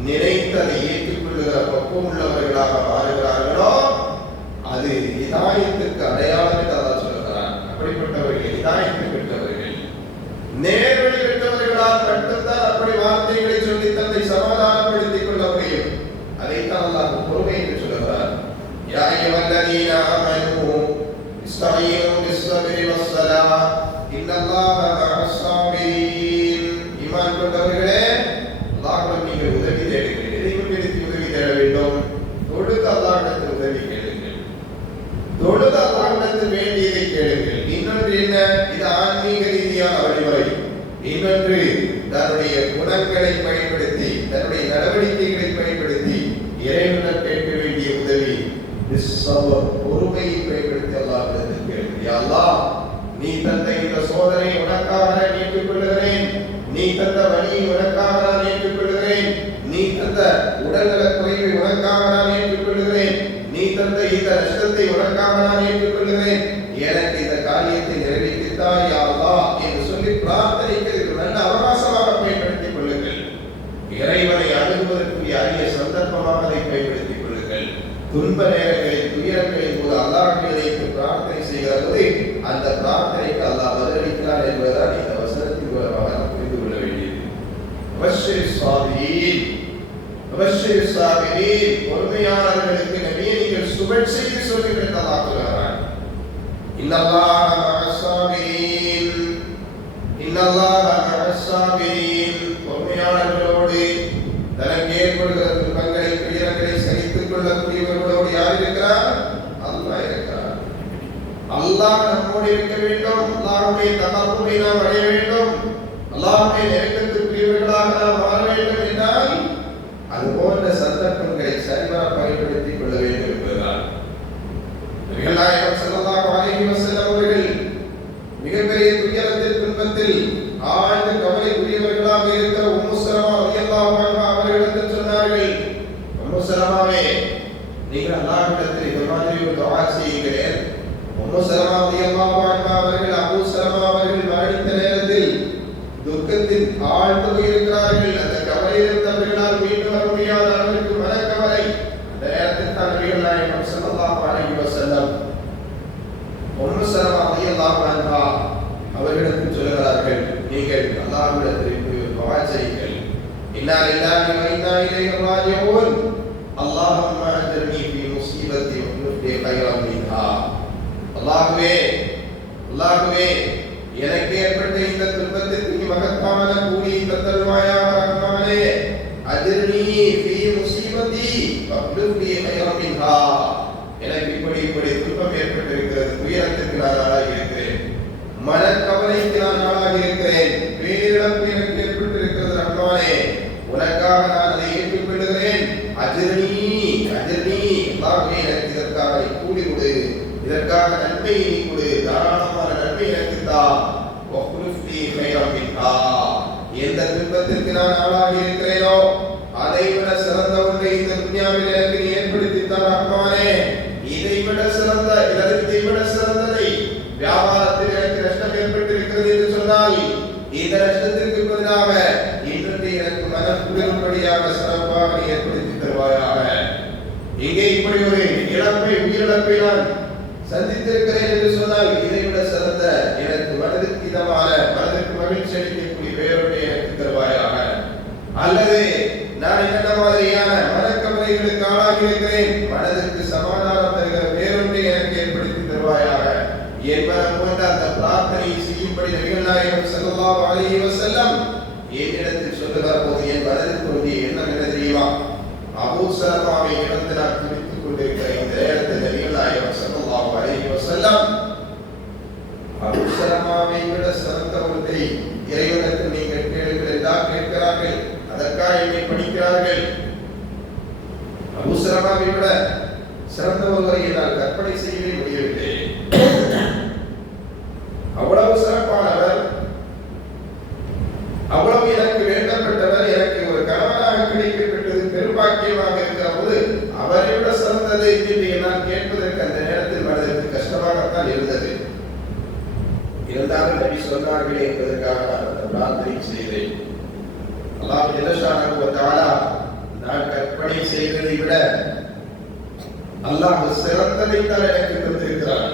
நினைத்து அதை ஏற்றுக்கொள்ளுகிற பக்குவம் உள்ளவர்களாக மாறுகிறார்களோ அது ஹிதாயத்துக்கு அடையாளம் என்று அல்லாஹ் சொல்கிறான். அப்படிப்பட்டவர்கள் ஹிதாயத்து பெற்றவர்கள், நேர்வழி பெற்றவர்களால் மட்டும்தான் அப்படி வார்த்தைகளை சொல்லி தன்னை சமாதானப்படுத்திக் கொள்ள முடியும். அதைத்தான் அல்லாஹ் பொறுமை என்று சொல்கிறார். யா அய்யுஹல்லதீன ஆமனூ இஸ்தஈனூ பிஸ்ஸப்ரி வஸ்ஸலாஹ் இன்னல்லாஹ மஅஸ் ஸாபிரீன். ஈமான் கொண்டவர்களே, அல்லாஹ்விடம் நீங்கள் உதவி தேடுங்கள். எதையும் எடுத்து உதவி தேட வேண்டும். தொழுது அல்லாஹ்விடத்தில் உதவி கேளுங்கள். தொழுது அல்லாஹ்விடத்தில் வேண்டியதை கேளுங்கள். இன்னொன்று என்ன? இது ஆன்மீக ரீதியான வழிமுறை. இன்னொன்று தன்னுடைய குணங்களை பயன்படுத்தி, தன்னுடைய நடவடிக்கைகளை பயன்படுத்தி இறைவனிடம் கேட்க வேண்டிய உதவி பொறுமையை பயன்படுத்தி அல்லாஹ்விடத்தில் கேளுங்கள். யா அல்லாஹ், நீ தந்த இந்த சோதனை உனக்காக நான் ஏற்றுக்கொள்கிறேன். நீ தந்த வலியை உனக்காக நான் ஏற்றுக்கொள்கிறேன். நீ தந்த உடல்நல குறைவை உனக்காக நான் ஏற்றுக்கொள்கிறேன். நீ தந்த இந்த நஷ்டத்தை உனக்காக நான் ஏற்றுக்கொள்கிறேன். எனக்கு இந்த காரியத்தை நிறைவேற்றித்தாய் யா அல்லாஹ் என்று சொல்லி பிரார்த்தனைக்கு நல்ல அவகாசமாக பயன்படுத்திக் கொள்ளுங்கள். இறைவனை அணுகுவதற்குரிய அரிய சந்தர்ப்பமாக அதை பயன்படுத்திக் கொள்ளுங்கள். துன்ப நேரங்களில், துயரங்களின் போது அல்லாஹ்வை பிரார்த்தனை செய்கிற போது அந்த பிரார்த்தனைக்கு அல்லாஹ் பதிலளிக்கிறார் என்பதுதான் இந்த வசனத்தின் மூலமாக நாம் புரிந்து கொள்ள வேண்டியது. அபஷ்ஷிர் ஸாபிரீன், அபஷ்ஷிர் ஸாபிரீன், பொறுமையாளர்களுக்கு நபியே நீங்கள் சுப செய்தி சொல்லுங்கள் என்று அல்லாஹ் சொல்கிறார். இன்னல்லாஹ மஅஸ் ஸாபிரீன், இன்னல்லாஹ மஅஸ் ஸாபிரீன். பொறுமையாளர்களோடு தனக்கு ஏற்படுகிற துன்பங்களை, துயரங்களை சகித்துக் கொள்ளக்கூடியவர்களோடு யார் இருக்கிறார்? அல்லாஹ் இருக்கிறார். அல்லாஹ் நம்மோடு இருக்க வேண்டும். அல்லாஹ்வுடைய தகப்பனை நாம் அடைய வேண்டும். அல்லாஹ்வுடைய நெருக்கத்திற்குரியவர்களாக நாம் மாற வேண்டும் என்றால் அது போன்ற சந்தர்ப்பங்களை சரிவர பயன்படுத்திக் கொள்ள வேண்டும் என்பதுதான். நபிகள் நாயகம் ஸல்லல்லாஹு அலைஹி வஸல்லம் அவர்கள் மிகப்பெரிய துயரத்தில், துன்பத்தில் ஆழ்ந்த கவலைக்குரியவர்களாக இருக்கிற உம்மு ஸலமா ரலியல்லாஹு அன்ஹா அவர்களிடத்தில் சொன்னார்கள், உம்மு ஸலமாவே, நீங்கள் அல்லாஹ்விடத்தில் இந்த மாதிரி ஒரு துஆ செய்யுங்கள். உம்மு ஸலமா ரலியல்லாஹு அன்ஹா அவர்கள் அபூ ஸலமா அவர்கள் மரணித்த நேரத்தில் துக்கத்தில் ஆழ்ந்து போயிருக்கிறார்கள். அந்த கவலையிலிருந்து அவர்களால் மீண்டு வர இன்னா லில்லாஹி வ இன்னா இலைஹி ராஜிஊன். அல்லாஹும்ம அஜ்ர்னி ஃபீ முஸீபத்தி வ க்ஃப்லி கைரன் மின்ஹா. அல்லாஹ்வே எனக்கு ஏற்பட்ட இந்த துன்பத்திற்கு மகத்தான கூலியை தந்தருள்வாயாக ரஹ்மானே. அஜ்ர்னி ஃபீ முஸீபத்தி வ க்ஃப்லி கைரன் மின்ஹா. எனக்கு இப்படி துன்பம் ஏற்பட்டிருக்கிறது, துயரத்திற்கு நான் ஆளாகி இருக்கிறேன், மனக்கவலைக்கு நான் ஆளாகி இருக்கிறேன், பேரிழப்பு எனக்கு ஏற்பட்டிருக்கிறது ரஹ்மானே. உனக்காக நான் அதை ஏற்றுக்கொள்கிறேன். அஜ்ர்னி அல்லாஹ்வே எனக்கு இதற்காக கூலி கொடு, இதற்காக நன்மையை கொடு, தாராளமான நன்மை எனக்கு தா. வக்ஃப்லி கைரன் மின்ஹா. எந்த துன்பத்திற்கு நான் ஆளாகி இருக்கிறேனோ அதை விட சிறந்த ஒன்றை இந்த துன்யாவில் எனக்கு நீ ஏற்படுத்தி தா ரஹ்மானே. இதை விட சிறந்ததை வியாபாரத்தில் எனக்கு நஷ்டம் ஏற்பட்டிருக்கிறது என்று சொன்னால் இந்த நஷ்டத்திற்கு பதிலாக இன்றைக்கு எனக்கு மனம் குளிரும்படியாக சிறப்பாக நீ ஏற்படுத்தி தருவாயாக. இங்கே இப்படி ஒரு உயிரிழப்பை நான் சந்தித்திருக்கிறேன் என்று சொன்னால் இதை விட சிறந்த எனக்கு மனதிற்கு இதமான, மனதிற்கு மகிழ்ச்சி அளிக்கக்கூடிய வேறொன்றை எனக்கு தருவாயாக. அல்லது நான் என்ன மாதிரியான மனக்கவலைகளுக்கு ஆளாகி இருக்கிறேன், மனதிற்கு சமாதானம் தருகிற வேறொன்றை எனக்கு ஏற்படுத்தி தருவாயாக என்பதை போன்ற அந்த பிரார்த்தனையை செய்யும்படி நபிகள் நாயகம் ஸல்லல்லாஹு அலைஹி வஸல்லம் என்னிடத்தில் சொல்லுகிற போது என் மனதிற்கு ஒரு எண்ணம் என்ன தெரியுமா? அபூ ஸலமாவை இழந்து நான் துடித்துக் கொண்டிருக்கிற இந்த நேரத்தில் நபிகள் நாயகம் ஸல்லல்லாஹு அலைஹி வஸல்லம் அபூ ஸலமாவை விட சிறந்த ஒன்றை இறைவனுக்கு நீங்கள் கேளுங்கள் என்றால் கேட்கிறார்கள். அதற்காக என்னை படிக்கிறார்கள். அபூ ஸலமாவை விட சிறந்த ஒருவரை என்னால் கற்பனை செய்யவே முடியவில்லை. அவ்வளவு சிறப்பானவர், அவ்வளவு எனக்கு வேண்டப்பட்டவர், எனக்கு ஒரு கணவனாக கிடைக்கப்பட்டது பெரும்பாக்கியமாக இருக்கிற போது அவரை விட சிறந்தது என்று என்னால் கேட்பதற்கு அந்த நேரத்தில் மனதிற்கு கஷ்டமாகத்தான் இருந்தது. இருந்தாலும் நபி சொன்னார்களே என்பதற்காக நான் அந்த பிரார்த்தனை செய்தேன். அல்லாஹ் ஜல்லஷானஹு வ தஆலா நான் கற்பனை செய்ததை விட அல்லாஹ் சிறந்ததை தான் எனக்கு தந்திருக்கிறார்.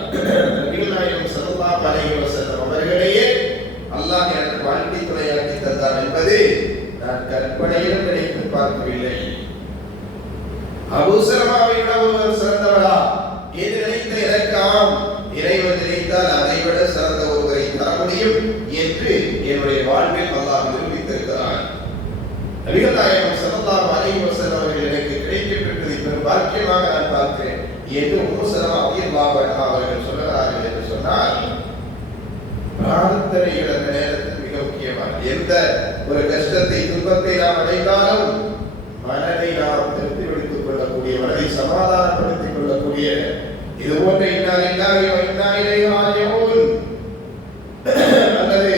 நபிகள் நாயகம் ஸல்லல்லாஹு அலைஹி வஸல்லம் அவர்களையே அல்லாஹ் எனக்கு வாழ்க்கை துணையாக்கி தந்தார் என்பது நான் கற்பனையிலும் நினைத்து பார்க்கவில்லை. அபூ ஸலமாவை விட ஒருவர் சிறந்தவரா என்று நினைத்த எனக்காம் இறைவன் நினைத்தால் அதை விட சிறந்த ஒருவரை தர முடியும் என்று என்னுடைய வாழ்வில் அல்லாஹ் நிரூபித்திருக்கிறார். நபிகள் நாயகம் ஸல்லல்லாஹு அலைஹி வஸல்லம் அவர்கள் எனக்கு கிடைக்கப்பட்டதை பெரும் பாக்கியமாக நான் பார்க்கிறேன் என்று உம்மு ஸலமா ரலியல்லாஹு அன்ஹா அவர்கள் சொல்கிறார்கள் என்று சொன்னால் பிரார்த்தனைகள் அந்த நேரத்தில் மிக முக்கியமானது. எந்த ஒரு கஷ்டத்தை துன்பத்தை நாம் அடைந்தாலும் மனதை நாம் திருப்திப்படுத்திக் கொள்ளக்கூடிய, மனதை சமாதானப்படுத்திக் கொள்ளக்கூடிய இது போன்ற இன்னா லில்லாஹி வ இன்னா இலைஹி ராஜிஊன் அல்லது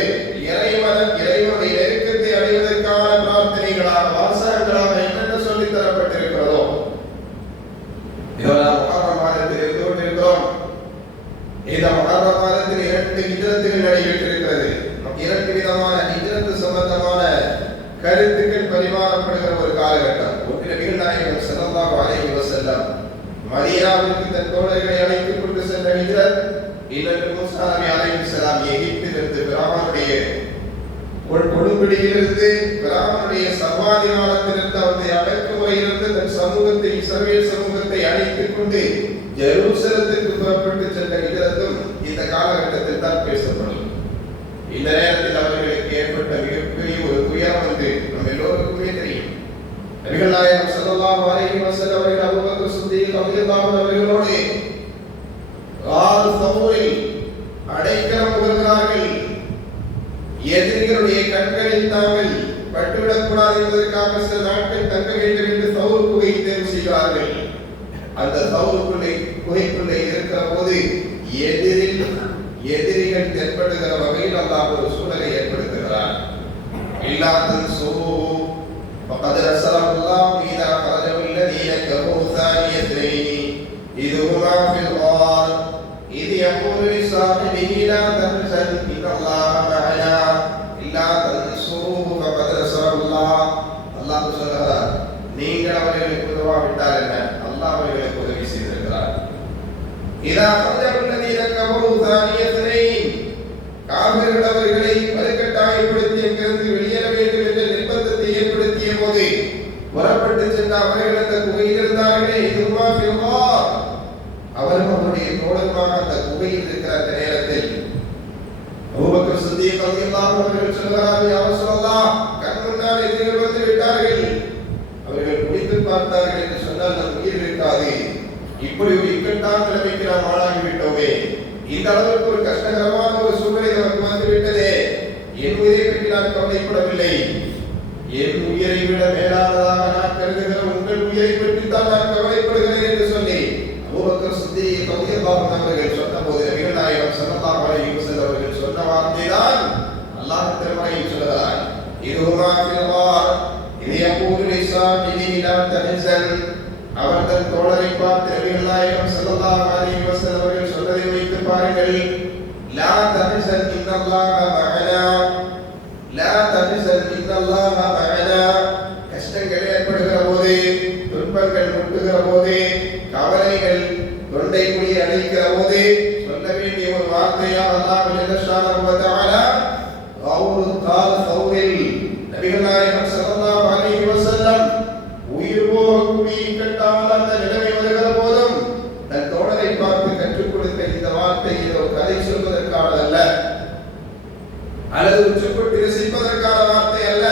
இறைவனை நெருக்கத்தை அடைவதற்கான பிரார்த்தனைகளாக வாசகங்களாக என்னென்ன சொல்லி தரப்பட்டிருக்கிறதோ இதெல்லாம் முஹர்ரம் மாதத்தில் இருந்து கொண்டிருக்கிறோம். இந்த முஹர்ரம் மாதத்தில் 2 ஹிஜ்ரத்துகள் நடைபெற்றிருக்கிறது. 2 விதமான ஹிஜ்ரத்து சம்பந்தமான கருத்துக்கள் பரிமாறப்படுகிற ஒரு காலகட்டம். ஒன்று நபிகள் நாயகம் ஸல்லல்லாஹு அலைஹி வஸல்லம் மதீனாவிற்கு தன் தோழர்களை அழைத்துக் கொண்டு சென்ற ஹிஜ்ரத். இன்னொன்று மூசா நபி அலைஹிஸ்ஸலாம் எகிப்திலிருந்து பிராமனுடைய கொடும்பிடியிலிருந்து பிராமனுடைய சர்வாதிகாரத்திலிருந்து அவருடைய அடக்குமுறையிலிருந்து தன் சமூகத்தை, இஸ்ரவேல் சமூகத்தை அழைத்துக் கொண்டு ஜெருசலத்திற்கு புறப்பட்டு சென்ற ஹிஜ்ரத்தும் இந்த காலகட்டத்தில் தான் பேசப்படும். இந்த நேரத்தில் அவர்களுக்கு ஏற்பட்ட மிகப்பெரிய ஒரு துயரம் என்று நம்ம எல்லோருக்குமே தெரியும். நபிகள் நாயகம் ஸல்லல்லாஹு அலைஹி வஸல்லம் அவர்கள் அபூபக்கர் சித்திக் ரலியல்லாஹு அன்ஹு அவர்களோடு கால் சௌரில் அடைக்கலம் புகுகிறார்கள். எதிரிகளுடைய கண்களில் தாங்கள் பட்டுவிடக்கூடாது என்பதற்காக சில நாட்கள் தங்க வேண்டும் என்று சௌர் குகையை தேர்வு செய்கிறார்கள். அந்த சௌர் குகைக்குள்ளே இருக்கிற போது எதிரிகள் தென்படுகிற வகையில் அல்லாஹ் ஒரு சூழலை ஏற்படுத்துகிறார். இல்லாதன் சூ فقد نصره الله إذا خرجه الذين كفروا ثاني اثنين إذ هما في الغار إذ يقول لصاحبه لا تحزن إن الله معنا إلا تنصروه فقد نصره الله. அல்லாஹ் சொல்கிறார், நீங்கள் அவர்களுக்கு உதவாவிட்டால் என்ன, அல்லாஹ் அவர்களுக்கு உதவி செய்திருக்கிறார். إذا خرجه الذين كفروا ثاني اثنين காபிர்கள் அவர்களை வலுக்கட்டாயப்படுத்தி எங்கிருந்து வெளியேற வேண்டும் என்ற நிர்பந்தத்தை ஏற்படுத்திய போது இருக்கிற அந்த நேரத்தில் அபூபக்கர் சித்திக் ரலியல்லாஹு அவர்கள் சொல்கிறார்கள், யா ரசூலல்லாஹ், கண் முன்னால் எதிரிகள் வந்து விட்டார்கள், அவர்கள் குடித்து பார்த்தார்கள் என்று சொன்னால் நம் உயிர் இருக்காது. இப்படி ஒரு இக்கட்டான நிலைமைக்கு நாம் ஆளாகிவிட்டோமே, இந்த அளவுக்கு ஒரு கஷ்டகரமான ஒரு சூழ்நிலை நமக்கு வந்துவிட்டதே, என் உயிரை பற்றி நான் கவலைப்படவில்லை, என் உயிரை விட மேலானதாக நான் கருதுகிற உங்கள் உயிரை பற்றி தான் நான் கவலைப்படுகிறேன் என்று சொல்லி அபூபக்கர் சித்திக் ரலியல்லாஹு அவர்கள் சொன்னபோது நபிகள் நாயகம் ஸல்லல்லாஹு அலைஹி வஸல்லம் அவர்கள் சொன்ன வார்த்தைதான் அல்லாஹ் திருமறையில் சொல்கிறார், இதுமா ஃபில் கார் இது யகூலு லிசாஹிபிஹி லா தஹ்சன். அவர் தன் தோழரை பார்த்து நபிகள் நாயகம் ஸல்லல்லாஹு அலைஹி வஸல்லம் அவர்கள் சொன்னதை வைத்து பாருங்கள், லா தஹ்சன் இன்னல்லாஹ மஅனா, லா தஹ்சன் இன்னல்லாஹ மஅனா. கஷ்டங்கள் ஏற்படுகிற போது, துன்பங்கள் முட்டுகிற போது, கவலைகள் தொண்டை குழி அடைக்கிற போது சொல்ல வேண்டிய ஒரு வார்த்தையா அல்லாஹ் ஜல்லஷானஹு வ தஆலா கௌலுல் கௌலில் நபிகள் நாயகம் ஸல்லல்லாஹு அலைஹி வஸல்லம் உயிர் போகக்கூடிய இக்கட்டான அந்த நிலைமை வருகிற போதும் தன் தோழரை பார்த்து கற்றுக் கொடுத்த இந்த வார்த்தை ஏதோ கதை சொல்வதற்கானதல்ல, அல்லது உச்சப்பட்டு ரசிப்பதற்கான வார்த்தை அல்ல.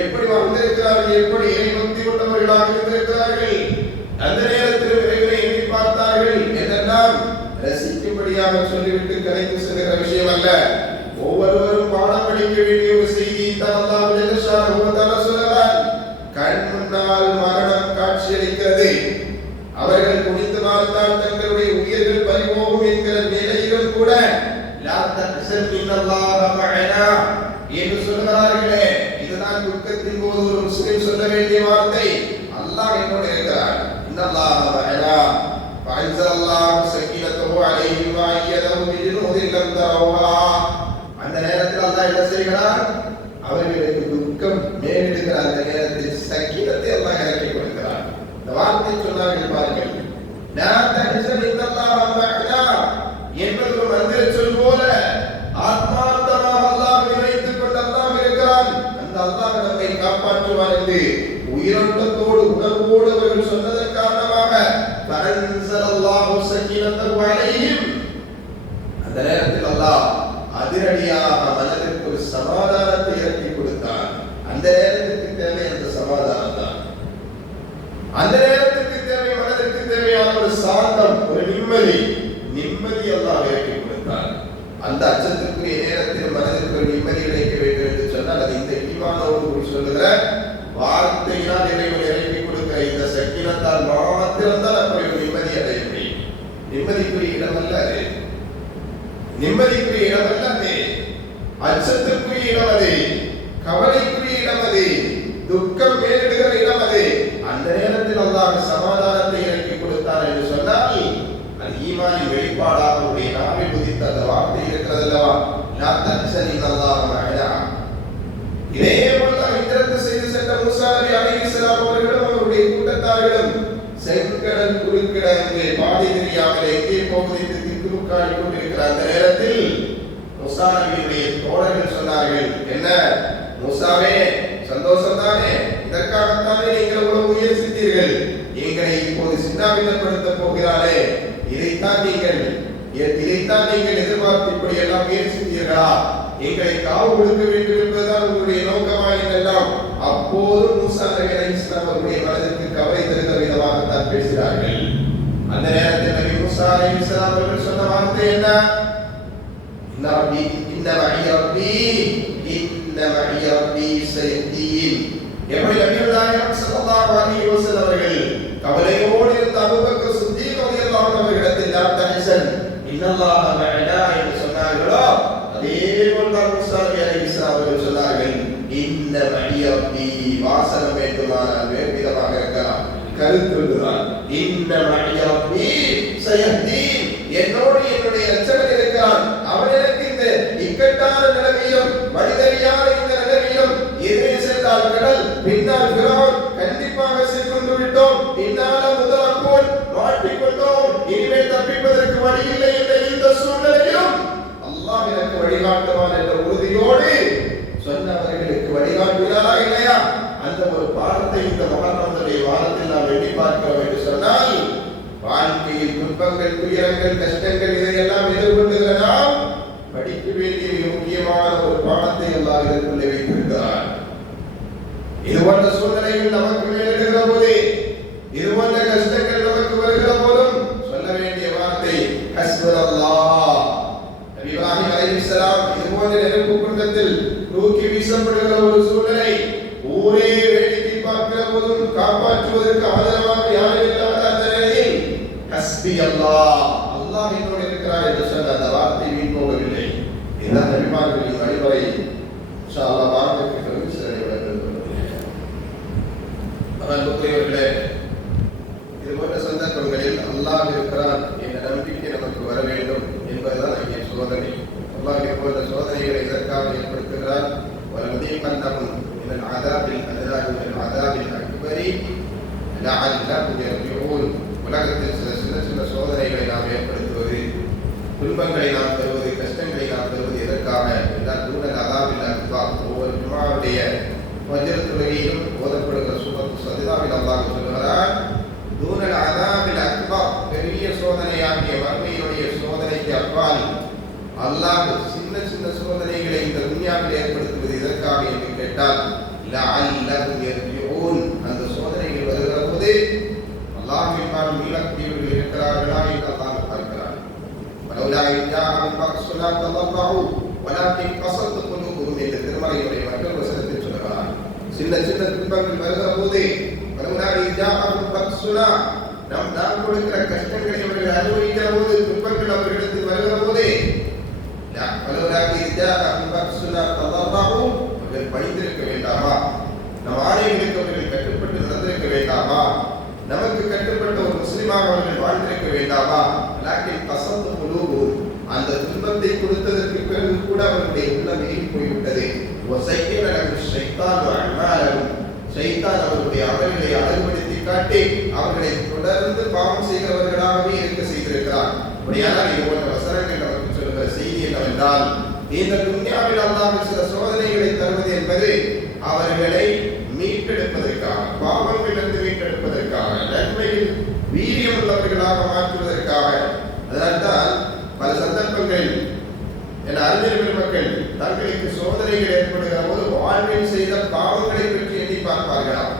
எப்படி வந்திருக்கிறார்கள், எப்படி இறைபக்தி உள்ளவர்களாக இருந்திருக்கிறார்கள், அந்த நேரத்தில் இறைவனை எண்ணி பார்த்தார்கள் என்றெல்லாம் ரசிக்கும்படியாக சொல்லிவிட்டு கலைத்து செல்கிற விஷயம் அல்ல. ஒவ்வொருவரும் பாடம் படிக்க வேண்டிய ஒரு செய்தியை தான் அல்லாஹ் ஜல்லஷானஹு வ தஆலா சொல்கிறார். கண் முன்னால் மரணம் காட்சியளிக்கிறது, அவர்கள் குடித்து வாழ்ந்தால் தங்களுடைய உயிர்கள் பறிபோகும் என்கிற நிலையிலும் கூட லா தஹ்சன் இன்னல்லாஹ மஅனா என்று சொல்கிறார்களே, இதுதான் துக்கத்தின் போது ஒரு முஸ்லிம் சொல்ல வேண்டிய வார்த்தை. அல்லாஹ் என்னோடு இருக்கிறார், இன்னல்லாஹ மஅனா ஃபஅன்ஸலல்லாஹு ஸகீனத்தஹு அலைஹிம் வ அய்யதஹு பிஜுனூதின் லம் தரவுஹா. அந்த நேரத்தில் அல்லாஹ் என்ன செய்கிறார், அவர்களுக்கு துக்கம் மேலிடுகிற அந்த நேரத்தில் சக்கீனத்தை அல்லாஹ் இறக்கி கொடுக்கிறார். இந்த வார்த்தை சொன்னார்கள் பாருங்கள், லா தஹ்சன் இன்னல்லாஹ மஅனா என்பது ஒரு மந்திர சொல் போல ஆத்மார்த்தமாக அல்லாஹ் நினைத்துக் கொண்டு அல்லாஹ் இருக்கிறான், அந்த அல்லாஹ் நம்மை காப்பாற்றுவார் என்று உயிரோட்டத்தோடு உணர்வோடு அவர்கள் சொன்னதன் காரணமாக ஃபஅன்ஸலல்லாஹு ஸகீனத்தஹு அலைஹிம், அந்த நேரத்தில் அல்லாஹ் அதிரடியாக மனதிற்கு ஒரு சமாதானத்தை இறக்கி கொடுத்தான். அந்த நேரத்திற்கு தேவை அந்த சமாதானம் தான். அந்த நேரத்திற்கு தேவை, மனதிற்கு தேவையான ஒரு சாந்தம், ஒரு நிம்மதி அல்லாஹ் இறக்கி கொடுத்தான். அந்த அச்சத்திற்குரிய நேரத்தில் மனதிற்கு ஒரு நிம்மதி கிடைக்க வேண்டும் என்று சொன்னால் அது இந்த ஈமானோடு சொல்லுகிற வார்த்தையினால் இறைவன் இறக்கி கொடுக்கிற இந்த சக்கீனத்தால் மாத்திரம்தான் அப்படி ஒரு நிம்மதி அடைய முடியும். நிம்மதிக்குரிய இடம் அல்ல அது, நிம்மதிக்குரிய இடம் அல்ல அது, அச்சத்திற்குரிய இடம் அது, கவலைக்குரிய இடம் அது, துக்கம் மேலிடுகிற இடம் அது. அந்த நேரத்தில் அல்லாஹ் சமாதானத்தை இறக்கி கொடுத்தான் என்று சொன்னால் அது ஈமானின் வெளிப்பாடாக உடைய நாவில் உதித்த அந்த வார்த்தை இருக்கிறது அல்லவா, லா தஹ்சன் இன்னல்லாஹ மஅனா. இதே போல ஹிஜ்ரத் செய்து சென்ற மூஸா நபி அலைஹிஸ்ஸலாம் அவர்களும் அவருடைய கூட்டத்தார்களும் செங்கடல் குறுக்கிட என்று பாதி தெரியாமல் எங்கே போவது என்று திக்குமுக்காடி கொண்டிருக்கிற அந்த நேரத்தில் மூஸா நபியுடைய தோழர்கள் சொன்னார்கள், என்ன மூஸாவே, சந்தோஷம் தானே, இதற்காகத்தானே நீங்கள் இவ்வளவு முயற்சித்தீர்கள், எங்களை இப்போது சின்னாபின்னப்படுத்த போகிறாரே, இதைத்தான் நீங்கள் எதிர்பார்த்து இப்படி எல்லாம் முயற்சித்தீர்களா, எங்களை காவு கொடுக்க வேண்டும் என்பதுதான் உங்களுடைய நோக்கமா என்றெல்லாம் அப்போது மூஸா நபி அலைஹிஸ்ஸலாம் அவருடைய மனதிற்கு கவலை தருகிற விதமாகத்தான் பேசுகிறார்கள். அந்த நேரத்தில் நபி மூஸா அலைஹிஸ்ஸலாம் அவர்கள் சொன்ன வார்த்தை என்ன, இன்ன மஇ ரப்பி சயஹ்தீன். எப்படி நபிகள் நாயகம் ஸல்லல்லாஹு அலைஹி வஸல்லம் அவர்கள் கவலையோடு இருந்த அபூபக்கர் சித்திக் ரலியல்லாஹு அன்ஹு அவர்களிடத்தில் லா தஹ்சன் இன்னல்லாஹ மஅனா என்று சொன்னார்களோ, அதே போல மூஸா நபி அலைஹிஸ்ஸலாம் அவர்கள் சொன்னார்கள், இன்ன மஇ ரப்பி. வாசனம் வேண்டுமானால் வேறு விதமாக இருக்கலாம், கருத்துள்ளார், இன்ன மஇ ரப்பி சயஹ்தீன். என்னோடு என்னுடைய இரட்சகன் இருக்கிறான், அவன் எனக்கு இந்த இக்கட்டான நிலைமையிலும் வழிதறியாத இந்த நிலைமையிலும் எதிரே சென்றால் கடல், பின்னால் ஃபிரௌன், கண்டிப்பாக சிக்குண்டு விட்டோம், பின்னால முதலக்கோல் மாட்டிக்கொண்டோம், இனிமேல் தப்பிப்பதற்கு வழி இல்லை என்ற இந்த சூழ்நிலையிலும் அல்லாஹ் எனக்கு வழிகாட்டுவான் என்ற உறுதியோடு சொன்னவர்களுக்கு வழிகாட்டுகிறாரா இல்லையா? அந்த ஒரு பாடத்தை இந்த மகரமுடைய வாரத்தில் நாம் எண்ணி பார்க்கிறோம் என்று சொன்னால், வாழ்க்கையில் துன்பங்கள், துயரங்கள், கஷ்டங்கள் இதையெல்லாம் அல்லாஹ். நபி இப்ராஹிம் அலைஹிஸ்ஸலாம் இது போன்ற நெருப்பு குண்டத்தில் தூக்கி வீசப்படுகிற ஒரு சூழ்நிலை, ஊரே வேடிக்கை பார்க்கிற போதும் காப்பாற்றுவதற்கு ஆதரவாக யாரும் இல்லாத அந்த நிலையில் ஹஸ்பி அல்லாஹ், அல்லாஹ் என்னோடு இருக்கிறார் என்று சொன்ன அந்த வார்த்தை வீண் போகவில்லை. இதுதான் நபிமார்களின் வழிமுறை. இன்ஷா அல்லாஹ் வார்த்தைக்கு பிறகு சில நிமிடங்கள் அன்புக்குரியவர்களே, இது போன்ற சந்தர்ப்பங்களில் அல்லாஹ் இருக்கிறான் என்ற நம்பிக்கை நமக்கு வர வேண்டும் என்பதுதான் இங்கே சோதனை. அல்லாஹ் இது போன்ற சோதனைகளை இதற்காக ஏற்படுத்துகிறார். وَلَنُذِيقَنَّهُم مِنَ الْعَذَابِ الْأَدْنَىٰ مِنَ الْعَذَابِ الْأَكْبَرِ لَعَلَّهُمْ يَرْجِعُونَ. உலகத்தில் சில சோதனைகளை நாம் ஏற்படுத்துவது, துன்பங்களை நாம் தருவது, கஷ்டங்களை நாம் தருவது எதற்காக என்றால் தூணல் அதாபில் அக்பர். ஒவ்வொரு ஜும்ஆவுடைய ஃபஜ்ர் தொழுகையிலும் ஓதப்படுகிற சூரத்து சஜ்தாவில் அல்லாஹ் சொல்கிறார், தூணல் அதாபில் அக்பர், பெரிய சோதனையாகிய மறுமையினுடைய சோதனைக்கு அப்பால் அல்லாஹ் சின்ன சின்ன சோதனைகளை இந்த துன்யாவில் ஏற்படுத்துவது எதற்காக என்று கேட்டால் லஅல்லஹும் யர்ஜிஊன், அந்த சோதனைகள் வருகிற போது அல்லாஹ்வின் பால் மீளக்கூடியவர்கள் இருக்கிறார்களா என்று அல்லாஹ் பார்க்கிறார். வலௌலா இன் ஜாஅஹும் பக்ஸுனா ததர்ரஉ வலாக்கின் கஸத் குலூபுஹும் என்று திருமறையினுடைய மற்றொரு வசனத்தில் சொல்கிறார். சின்ன சின்ன துன்பங்கள் வருகிற போது வலௌலா இன் ஜாஅஹும் பக்ஸுனா, நாம் கொடுக்கிற கஷ்டங்களை அவர்கள் அனுபவிக்கிற போது, துன்பங்கள் அவர்களிடத்தில் வருகிற போதே வலௌலா இன் ஜாஅஹும் பக்ஸுனா ததர்ரஉ, அவர்கள் பணிந்திருக்க வேண்டாமா? நம் ஆணைகளுக்கு அவர்கள் கட்டுப்பட்டு நடந்திருக்க வேண்டாமா? நமக்கு கட்டுப்பட்ட ஒரு முஸ்லிமாக அவர்கள் வாழ்ந்திருக்க வேண்டாமா? லாக்கின் கஸத் குலூபுஹும், அந்த துன்பத்தை கொடுத்ததற்கு பிறகு கூட அவருடைய உள்ளம் ஏறி போய்விட்டது. வஸய்யன லஹு ஷைத்தானு அஅமாலஹும், ஷைத்தான் அவருடைய அமல்களை அழகுபடுத்தி காட்டி அவர்களை தொடர்ந்து பாவம் செய்கிறவர்களாகவே இருக்க செய்திருக்கிறார். அப்படியானால் இது போன்ற வசனங்கள் நமக்கு சொல்கிற செய்தி என்னவென்றால், இந்த துன்யாவில் அல்லாஹ் சில சோதனைகளை தருவது என்பது அவர்களை மீட்டெடுப்பதற்காக, பாவங்களிலிருந்து மீட்டெடுப்பதற்காக, நன்மையில் வீரியம் உள்ளவர்களாக மாற்றுவதற்காக. அதனால்தான் பல சந்தர்ப்பங்கள் என அறிஞர் பெருமக்கள் தங்களுக்கு சோதனைகள் ஏற்படுகிற போது வாழ்வில் செய்த பாவங்களை பற்றி எண்ணி பார்ப்பார்களாம்.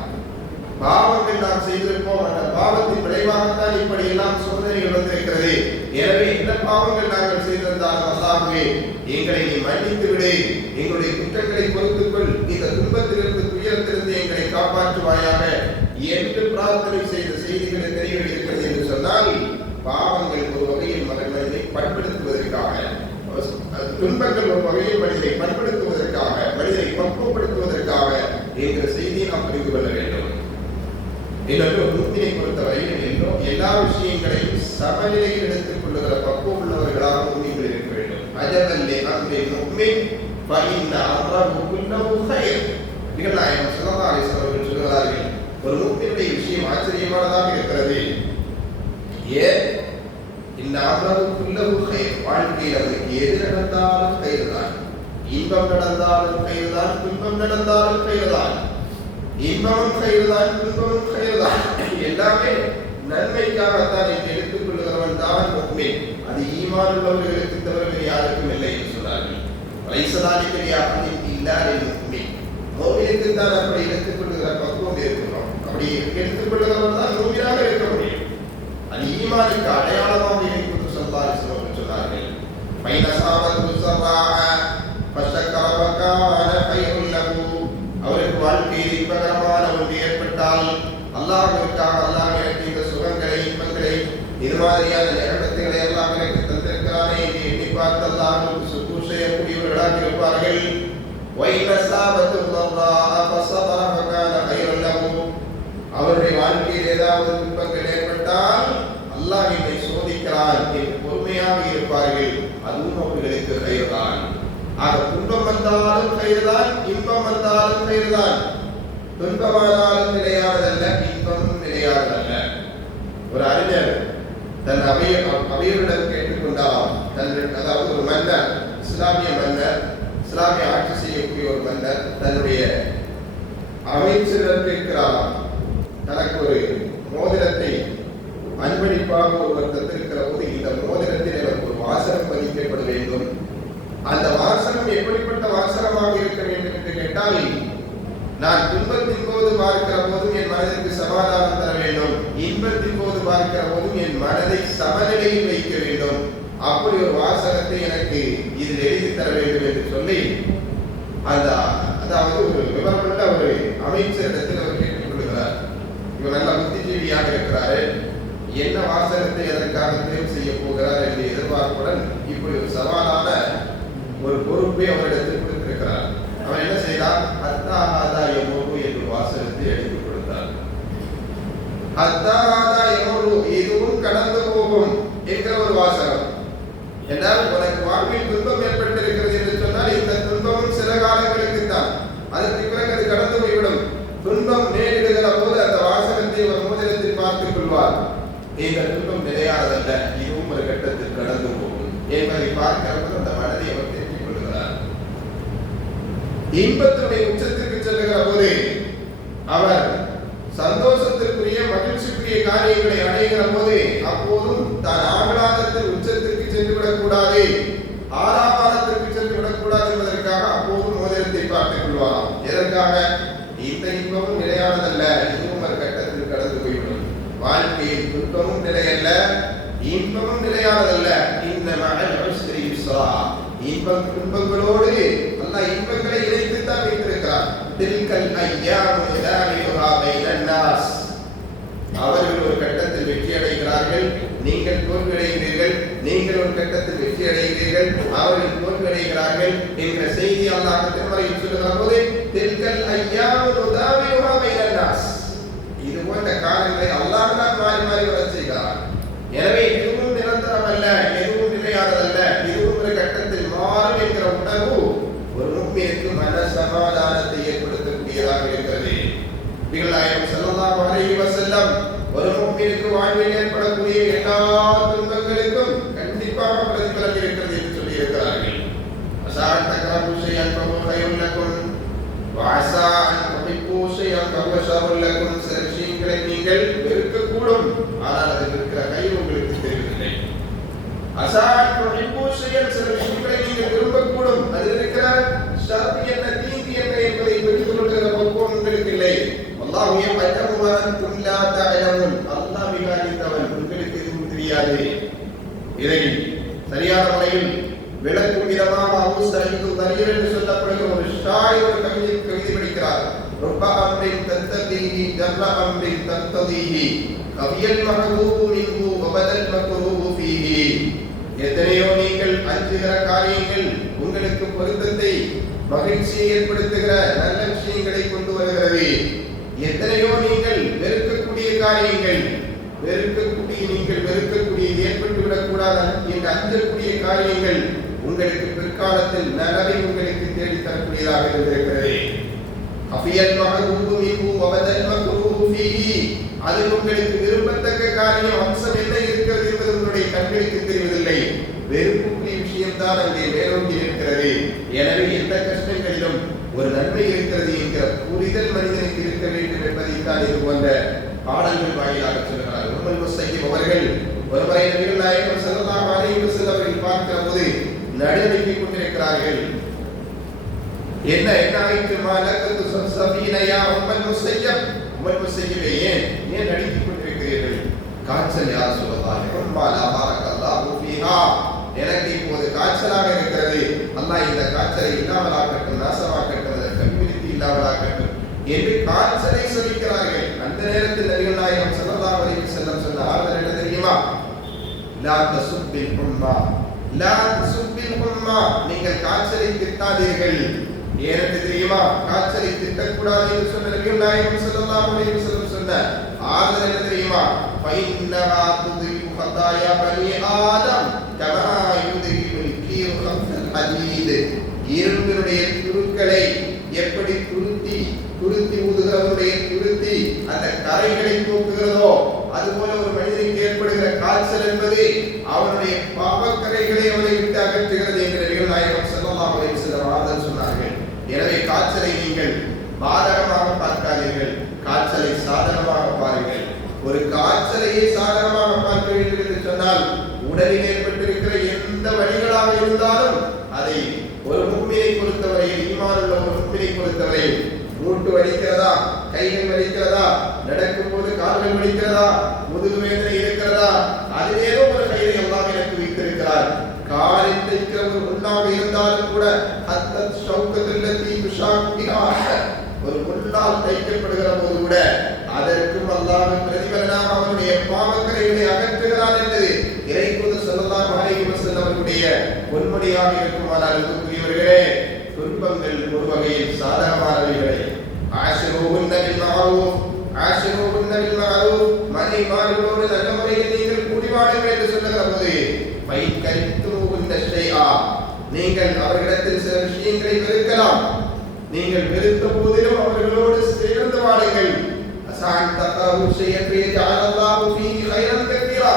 பாவங்கள் நாம் செய்திருப்போம், அந்த பாவத்தின் விளைவாகத்தான் இப்படி எல்லாம் சோதனைகள் வந்திருக்கிறது. எனவே இந்த பாவங்கள் நாங்கள் செய்திருந்தாலும் அல்லாஹ்வே எங்களை நீ மன்னித்து விடு, எங்களுடைய குற்றங்களை பொறுத்துக்கொள், இந்த துன்பத்திலிருந்து துயரத்திலிருந்து எங்களை காப்பாற்றுவாயாக என்று பிரார்த்தனை செய்த செய்திகளை தெரியவில்லை இருக்கிறது என்று சொன்னால், பாவங்கள் ஒரு வகையில் மனிதனை பண்படுத்துவதற்காக, துன்பங்கள் ஒரு வகையில் மனிதனை பண்படுத்துவதற்காக, மனிதனை பக்குவப்படுத்துவதற்காக என்ற செய்தியை நாம் புரிந்து கொள்ள வேண்டும். இன்னொரு முக்தியை பொறுத்தவரையில் எல்லா விஷயங்களையும் சமநிலையில் எடுத்துக் கொள்ளுகிற பக்குவம் உள்ளவர்களாக முக்திகள் இருக்க வேண்டும். அஜபல்லி அம்ரி முஃமின் ஃபஇன்ன அம்ரஹு குல்லஹு கைர். நிகழ்நாயகம் ஸல்லல்லாஹு அலைஹி வஸல்லம் அவர்கள் சொல்கிறார்கள், ஒரு முக்தியுடைய விஷயம் ஆச்சரியமானதாக இருக்கிறது. ஏன்? இந்த அம்ரஹு குல்லஹு கைர், வாழ்க்கையில் அவருக்கு எது நடந்தாலும் கைர்தான். இன்பம் நடந்தாலும் கைர்தான், துன்பம் நடந்தாலும் கைர்தான். இன்பமும் கைர்தான், துன்பமும் கைர்தான், எல்லாமே நன்மைக்காகத்தான் என்று எடுத்துக் கொள்கிறவன் தான் முஃமின். அது ஈமான் உள்ளவர்களுக்கு தவிர யாருக்கும் இல்லை என்று சொன்னார்கள். லைஸதாலிக லிஅஹதின் இல்லா லில் முஃமின். முஃமினுக்கு தான் அப்படி எடுத்துக் கொள்கிற பக்குவம் இருக்கணும். அப்படி எடுத்துக் கொள்கிறவன் தான் முஃமினாக இருக்க முடியும். அது ஈமானுக்கு அடையாளமாக இருக்கிறது. ஸல்லல்லாஹு அலைஹி வஸல்லம் சொன்னார்கள், மைனஸாவது ஸர்ராஅ ஃபஷக்கர வகான கைருல் லஹு. அவருக்கு வாழ்க்கையில் இன்பகரமான ஒன்று ஏற்பட்டால் அல்லாஹ்விற்காக, அல்லாஹ் எனக்கு இந்த சுகங்களை, இன்பங்களை, இது மாதிரியான நிகழ்வுகளை எல்லாம் எனக்கு தந்திருக்கிறானே என்று எண்ணி பார்த்து அல்லாஹ்வுக்கு சுக்கூர் செய்யக்கூடியவர்களாக இருப்பார்கள். அவருடைய வாழ்க்கையில் ஏதாவது துன்பங்கள் ஏற்பட்டால் அல்லாஹ் என்னை சோதிக்கிறான் என்று பொறுமையாக இருப்பார்கள். அதுவும் அவர்களுக்கு கைர்தான். ஆக துன்பம் வந்தாலும் கைர்தான், இன்பம் வந்தாலும் கைர்தான். துன்பமானாலும் நிலையானதல்ல, இன்பமும் நிலையானதல்ல. ஒரு அறிஞர் தன் அவையரிடம் கேட்டுக்கொண்டார். அதாவது ஒரு மன்னர், இஸ்லாமிய மன்னர், இஸ்லாமிய ஆட்சி செய்யக்கூடிய ஒரு மன்னர் தன்னுடைய அமைச்சரிடம் கேட்கிறார், தனக்கு ஒரு மோதிரத்தை அன்பளிப்பாக ஒருவர் தந்திருக்கிற போது இந்த மோதிரத்தில் எனக்கு ஒரு வாசனம் பதிக்கப்பட வேண்டும். அந்த வாசனம் எப்படிப்பட்ட வாசனமாக இருக்க வேண்டும் என்று கேட்டால், நான் துன்பத்தின் போது பார்க்கிற போதும் என் மனதிற்கு சமாதானம் தர வேண்டும், இன்பத்தின் போது பார்க்கிற போதும் என் மனதை சமநிலையில் வைக்க வேண்டும். அப்படி ஒரு வாசகத்தை எனக்கு இதில் எழுதி தர வேண்டும் என்று சொல்லி அந்த அதாவது ஒரு விவரப்பட்ட ஒரு அமைச்சரிடத்தில் அவர் கேட்டுக் கொள்கிறார். இவர் நல்ல புத்திஜீவியாக இருக்கிறாரு, என்ன வாசகத்தை அதற்காக தேர்வு செய்ய போகிறார் என்று எதிர்பார்ப்புடன் இப்படி ஒரு சவாலான ஒரு பொறுப்பை அவரிடத்தில் கொடுத்திருக்கிறார். அவர் என்ன செய்தார்? அத்தாஹாதா யமூரு என்ற வாசகத்தை எழுதி கொடுத்தார். அத்தாஹாதா யமூரு, இதுவும் கடந்து போகும் என்கிற ஒரு வாசகம். என்றால் உனக்கு வாழ்வில் துன்பம் ஏற்பட்டிருக்கிறது என்று சொன்னால் இந்த துன்பமும் சில காலங்களுக்கு தான், அதற்கு பிறகு அது கடந்து போய்விடும். துன்பம் நேரிடுகிற போது அந்த வாசகத்தை ஒரு மோதிரத்தில் பார்த்துக் கொள்வார். இந்த துன்பம் நிலையானதல்ல, இதுவும் ஒரு கட்டத்தில் கடந்து போகும் என்பதை பார்க்கிற போது அந்த மனதை அவர் தெரிவித்துக் கொள்கிறார். இன்பத்தினுடைய உச்சத்திற்கு செல்லுகிற போது அவர் சந்தோஷத்திற்குரிய மகிழ்ச்சிக்குரிய காரியங்களை அடைகிற போது அப்போதும் தான் ஆகலாதத்தில் உச்சத்திற்கு சென்று விடக்கூடாது, ஆறாபாதத்திற்கு சென்று விடக்கூடாது என்பதற்காக அப்போதும் மோதிரத்தை பார்த்துக் கொள்வாராம். எதற்காக? இந்த இன்பமும் நிலையானதல்ல, இதுவும் ஒரு கட்டத்தில் கடந்து போய்விடும். வாழ்க்கையில் துன்பமும் நிலையல்ல, இன்பமும் நிலையானதல்ல. இந்த மகள் இன்பம் துன்பங்களோடு அல்லாஹ் இன்பங்களை இணைத்துத்தான் வைத்திருக்கிறார். தில்கல் ஐயாமு யதாவிலுஹா பைனன் நாஸ். அவர்கள் ஒரு கட்டத்தில் வெற்றி அடைகிறார்கள், நீங்கள் தோல்வி அடைகிறீர்கள். நீங்கள் ஒரு கட்டத்தில் வெற்றி அடைகிறீர்கள், அவர்கள் தோல்வி அடைகிறார்கள் என்கிற செய்தி அல்லாஹ் திருமறையில் சொல்லுகிற போது தில்கல் ஐயாமு யதாவிலுஹா பைனன் நாஸ், இது போன்ற காலங்களை அல்லாஹ் தான் மாறி மாறி வர செய்கிறார். எனவே இதுவும் நிரந்தரம் அல்ல, எதுவும் நிலையானதல்ல, இதுவும் ஒரு கட்டத்தில் மாறும் என்கிற உணர்வு ஒரு முக்மீனுக்கு மன சமாதானத்தை ஏற்படுத்தக்கூடியதாக இருக்கிறது. நபிகளாயிரம் ஸல்லல்லாஹு அலைஹி வஸல்லம் ஒரு முக்மீனுக்கு வாழ்வில் ஏற்படக்கூடிய எல்லா துன்பங்களுக்கும் கண்டிப்பாக பிரதிபலன் இருக்கிறது என்று சொல்லி இருக்கிறார்கள். அஸாஅன் தக்ரஹு ஷைஅன் ஃபஹுவ கைருன் லக்கும் வஅஸா அன் துஹிப்பு ஷைஅன் ஃபஹுவ ஷர்ருன் லக்கும். சில விஷயங்களை நீங்கள் வெறுக்கக்கூடும், ஆனால் அதில் இருக்கிற கயிறு உங்களுக்கு தெரியவில்லை. அஸாஅன் துஹிப்பு ஷைஅன், சில விஷயங்களை நீங்கள் விரும்பக்கூடும், அதில் இருக்கிற ஷர் என்ன தீங்கு என்ன என்பதை புரிந்து கொள்கிற பக்குவம் உங்களுக்கு இல்லை. அல்லாஹ் யஅலமு வ அன்தும் லா தஅலமுன், அல்லாஹ் மிக அறிந்தவன், உங்களுக்கு எதுவும் தெரியாது. இதை சரியான முறையில் விளக்கும் விதமாக அபூ ஸஈத் தரீர் என்று சொல்லப்படுகிற ஒரு ஷாயிர் ஒரு கவிதை படிக்கிறார். ரப்ப அம்ரின் தத்ததீஹி ஜர்ர அம்ரின் தத்ததீஹி கவியல் மஹபூபு மின்ஹு வபதல் மக்ரூபு ஃபீஹி. எத்தனையோ நீங்கள் அஞ்சுகிற காரியங்கள் உங்களுக்கு பொருத்தத்தை மகிழ்ச்சியை ஏற்படுத்துகிற நல்ல விஷயங்களை கொண்டு வருகிறது. எத்தனையோ நீங்கள் வெறுக்கக்கூடிய காரியங்கள், நீங்கள் வெறுக்கக்கூடிய ஏற்பட்டு விடக்கூடாது என்று அஞ்சக்கூடிய காரியங்கள் உங்களுக்கு பிற்காலத்தில் நலவை உங்களுக்கு தேடி தரக்கூடியதாக இருக்கிறது. அஃபியல் மஹபூபு மின்ஹு வபதல் மக்ரூபு ஃபீஹி, அது உங்களுக்கு விரும்பத்தக்க காரியம் அம்சம் என்ன இருக்கிறது என்பது உங்களுடைய கண்களுக்கு தெரிவதில்லை. வெறுப்புக்குரிய விஷயம் தான் அங்கே மேலோங்கி இருக்கிறது. எனவே எந்த கஷ்டங்களிலும் ஒரு நன்மை இருக்கிறது என்கிற புரிதல் மனிதனுக்கு இருக்க வேண்டும் என்பதைத்தான் இது போன்ற பாடல்கள் வாயிலாக சொல்கிறார். உம்முல் முஸ்ஸையிப் அவர்கள் ஒருமுறை நபிகள் நாயகம் ஸல்லல்லாஹு அலைஹி வஸல்லம் அவர்கள் பார்க்கிற போது நடுநடுங்கிக் கொண்டிருக்கிறார்கள். என்ன ஆயிற்று? மாலக்கத்து சஃபீன யா உம்முல் முஸ்ஸையிப், உம்முல் முஸ்ஸையிபே ஏன் நடுங்கிக் கொண்டிருக்கிறீர்கள்? காய்ச்சல் யா ரசூலல்லாஹ், உம்மா லா பாரக்கல்லாஹு ஃபீஹா, எனக்கு இப்போது காய்ச்சலாக இருக்கிறது, அல்லாஹ் இந்த காய்ச்சலை இல்லாமலாக்கட்டும், நாசமாக்கட்டும், அதற்கு அபிவிருத்தி இல்லாமலாக்கட்டும் என்று காய்ச்சலை சொல்லிக்கிறார்கள். அந்த நேரத்தில் நபிகள் நாயகம் ஸல்லல்லாஹு அலைஹி வஸல்லம் சொன்ன ஆறுதல் என்ன தெரியுமா? லா தசுப்பில் உம்மா, லா தசுப்பில் உம்மா, நீங்கள் காய்ச்சலை திட்டாதீர்கள். ஏனென்று தெரியுமா? காய்ச்சலை திட்டக்கூடாது என்று சொன்ன நபிகள் நாயகம் ஸல்லல்லாஹு அலைஹி வஸல்லம் சொன்ன ஆறுதல் என்ன தெரியுமா? ஃபைன்னஹா துதிபு ஃபதாயா பனி ஆதம் கமா யுதிபுல் கீரு கஃபல் ஹதீத். இரும்பினுடைய துருக்களை எப்படி துருத்தி ஊதுகிறவருடைய துருத்தி அந்த கரைகளை போக்குகிறதோ அதுபோல ஒரு மனிதனுக்கு ஏற்படுகிற காய்ச்சல் என்பது அவனுடைய பாவக்கரைகளை அவனை விட்டு அகற்றுகிறது என்று நபிகள் நாயகம் ஸல்லல்லாஹு அலைஹி வஸல்லம் ஆறுதல் சொன்னார்கள். எனவே காய்ச்சலை நீங்கள் பாதகமாக பார்க்காதீர்கள், காய்ச்சலை சாதகமாக பாருங்கள். ஒரு காய்ச்சலையே சாதகமாக பார்க்க வேண்டும் என்று சொன்னால் உடலில் ஏற்பட்டிருக்கிற எந்த வழிகளாக இருந்தாலும் அதை ஒரு முக்மீனை பொறுத்தவரையில், ஈமான் உள்ள ஒரு முக்மீனை பொறுத்தவரையில், மூட்டு வலிக்கிறதா, கைகள் வலிக்கிறதா, நடக்கும் போது கால்கள் வலிக்கிறதா, முதுகு வேதனை இருக்கிறதா, அதில் ஏதோ ஒரு கயிறை அல்லாஹ் எனக்கு வைத்திருக்கிறார். காலில் தைக்கிற ஒரு முள்ளாக இருந்தாலும் கூட ஹத்தத் ஷௌகத்துல்லதி துஷாக்கிஹா, ஒரு முள்ளால் தைக்கப்படுகிற போது கூட அதற்கும் அல்லாஹ் பிரதிபலனாக அவருடைய பாவங்களை அகற்றுகிறார் என்று இறைத்தூதர் ஸல்லல்லாஹு அலைஹி வஸல்லம் அவர்களுடைய பொன்மொழியாக இருக்குமானால் அன்புக்குரியவர்களே, துன்பங்கள் ஒரு வகையில் சாதகமானவைகளை ஆஷிரூஹுன்ன பில் மஅரூஃப், ஆஷிரூஹுன்ன பில் மஅரூஃப், மனைவிமார்களோடு நல்ல முறையில் நீங்கள் கூடி வாழுங்கள் என்று சொல்லுகிற போது ஃபைன்கரித்துமுஹுன்ன ஷைஆ, நீங்கள் அவர்களிடத்தில் சில விஷயங்களை வெறுக்கலாம், நீங்கள் வெறுத்த போதிலும் அவர்களோடு சேர்ந்து வாழுங்கள். அஸான் தக்ரஹு ஷைஅன் ஃபயஜஅலல்லாஹு ஃபீஹி கைரன் கதீரா,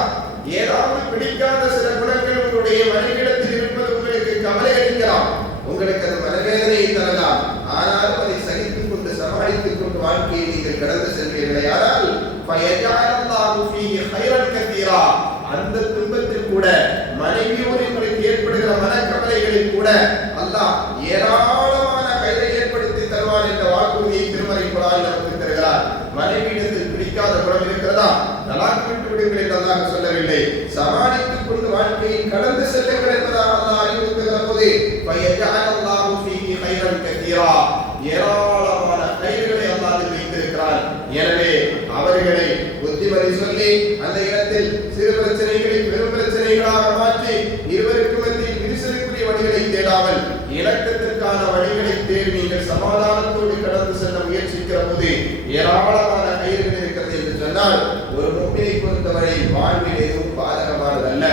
ஏதாவது பிடிக்காத சில குணங்கள் உங்களுடைய மனைவியிடத்தில் இருப்பது உங்களுக்கு கவலை அளிக்கலாம், உங்களுக்கு அது மனவேதனையை தரலாம். ஆனாலும் அதை சகித்துக் கொண்டு சமாளித்துக் கொண்டு வாழ்க்கையை நீங்கள் கடந்து செல்வீர்களே ஆனால் ஃபயஜஅலல்லாஹு ஃபீஹி கைரன் கதீரா, அந்த துன்பத்தில் கூட மனைவியோடு உங்களுக்கு ஏற்படுகிற மனக்கவலைகளை கூட அல்லாஹ் ஏராளமான கைதை ஏற்படுத்தி தருவார் என்ற வாக்குறுதியை திருமறை குர்ஆனில் நமக்கு தருகிறார். மனைவியிடத்தில் பிடிக்காத குணம் இருக்கிறதா, தலாக் விட்டு விடுங்கள் என்று அல்லாஹ் சொல்லவில்லை, சமாளித்துக் கொண்டு வாழ்க்கையை கடந்து செல்லுங்கள் என்பதாக அல்லாஹ் அறிவுறுத்துகிற போது ஃபயஜஅலல்லாஹு ஃபீஹி கைரன் கதீரா, ஏராளமான கைகளை அல்லாஹ் வைத்திருக்கிறார். எனவே அவர்களை புத்திமதி சொல்லி அந்த இடத்தில் சிறு பிரச்சனைகளை பெரும் பிரச்சனைகளாக மாற்றி இருவருக்கும் மத்தியில் விரிசலுக்குரிய வழிகளை தேடாமல் இலக்கத்திற்கான வழிகளை தேடி நீங்கள் சமாதானத்தோடு கடந்து செல்ல முயற்சிக்கிற போது ஏராளமான கயிறுகள் இருக்கிறது என்று சொன்னால் ஒரு முக்மினை பொறுத்தவரை வாழ்வில் எதுவும் பாதகமானதல்ல,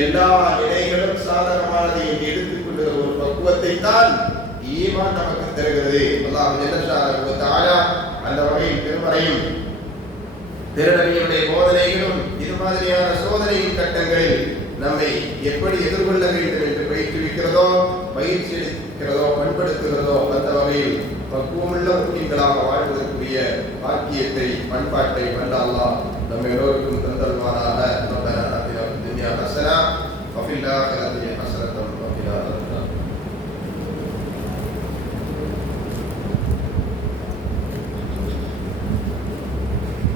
எல்லா நிலைகளும் சாதகமானதை எடுத்துக் கொள்கிற ஒரு பக்குவத்தை தான் ஈமான் நமக்கு தருகிறது. அல்லாஹ் ஜல்லஷானஹு வ தஆலா அந்த வகையில் திருமறையும் திருநபியுடைய போதனைகளும் இது மாதிரியான சோதனையின் கட்டங்களில் நம்மை எப்படி எதிர்கொள்ள வேண்டும் என்று பயிற்றுவிக்கிறதோ, பயிற்சி அளிக்கிறதோ, பண்படுத்துகிறதோ அந்த வகையில் பக்குவமுள்ள முஸ்லிம்களாக வாழ்வதற்குரிய பாக்கியத்தை, பண்பாட்டை வல்ல அல்லாஹ் நம்ம எல்லோருக்கும் தந்தல்வானாக. ரப்பனா ஆத்தினா ஃபித் துன்யா ஹஸனா வ ஃபில் ஆখিরাতি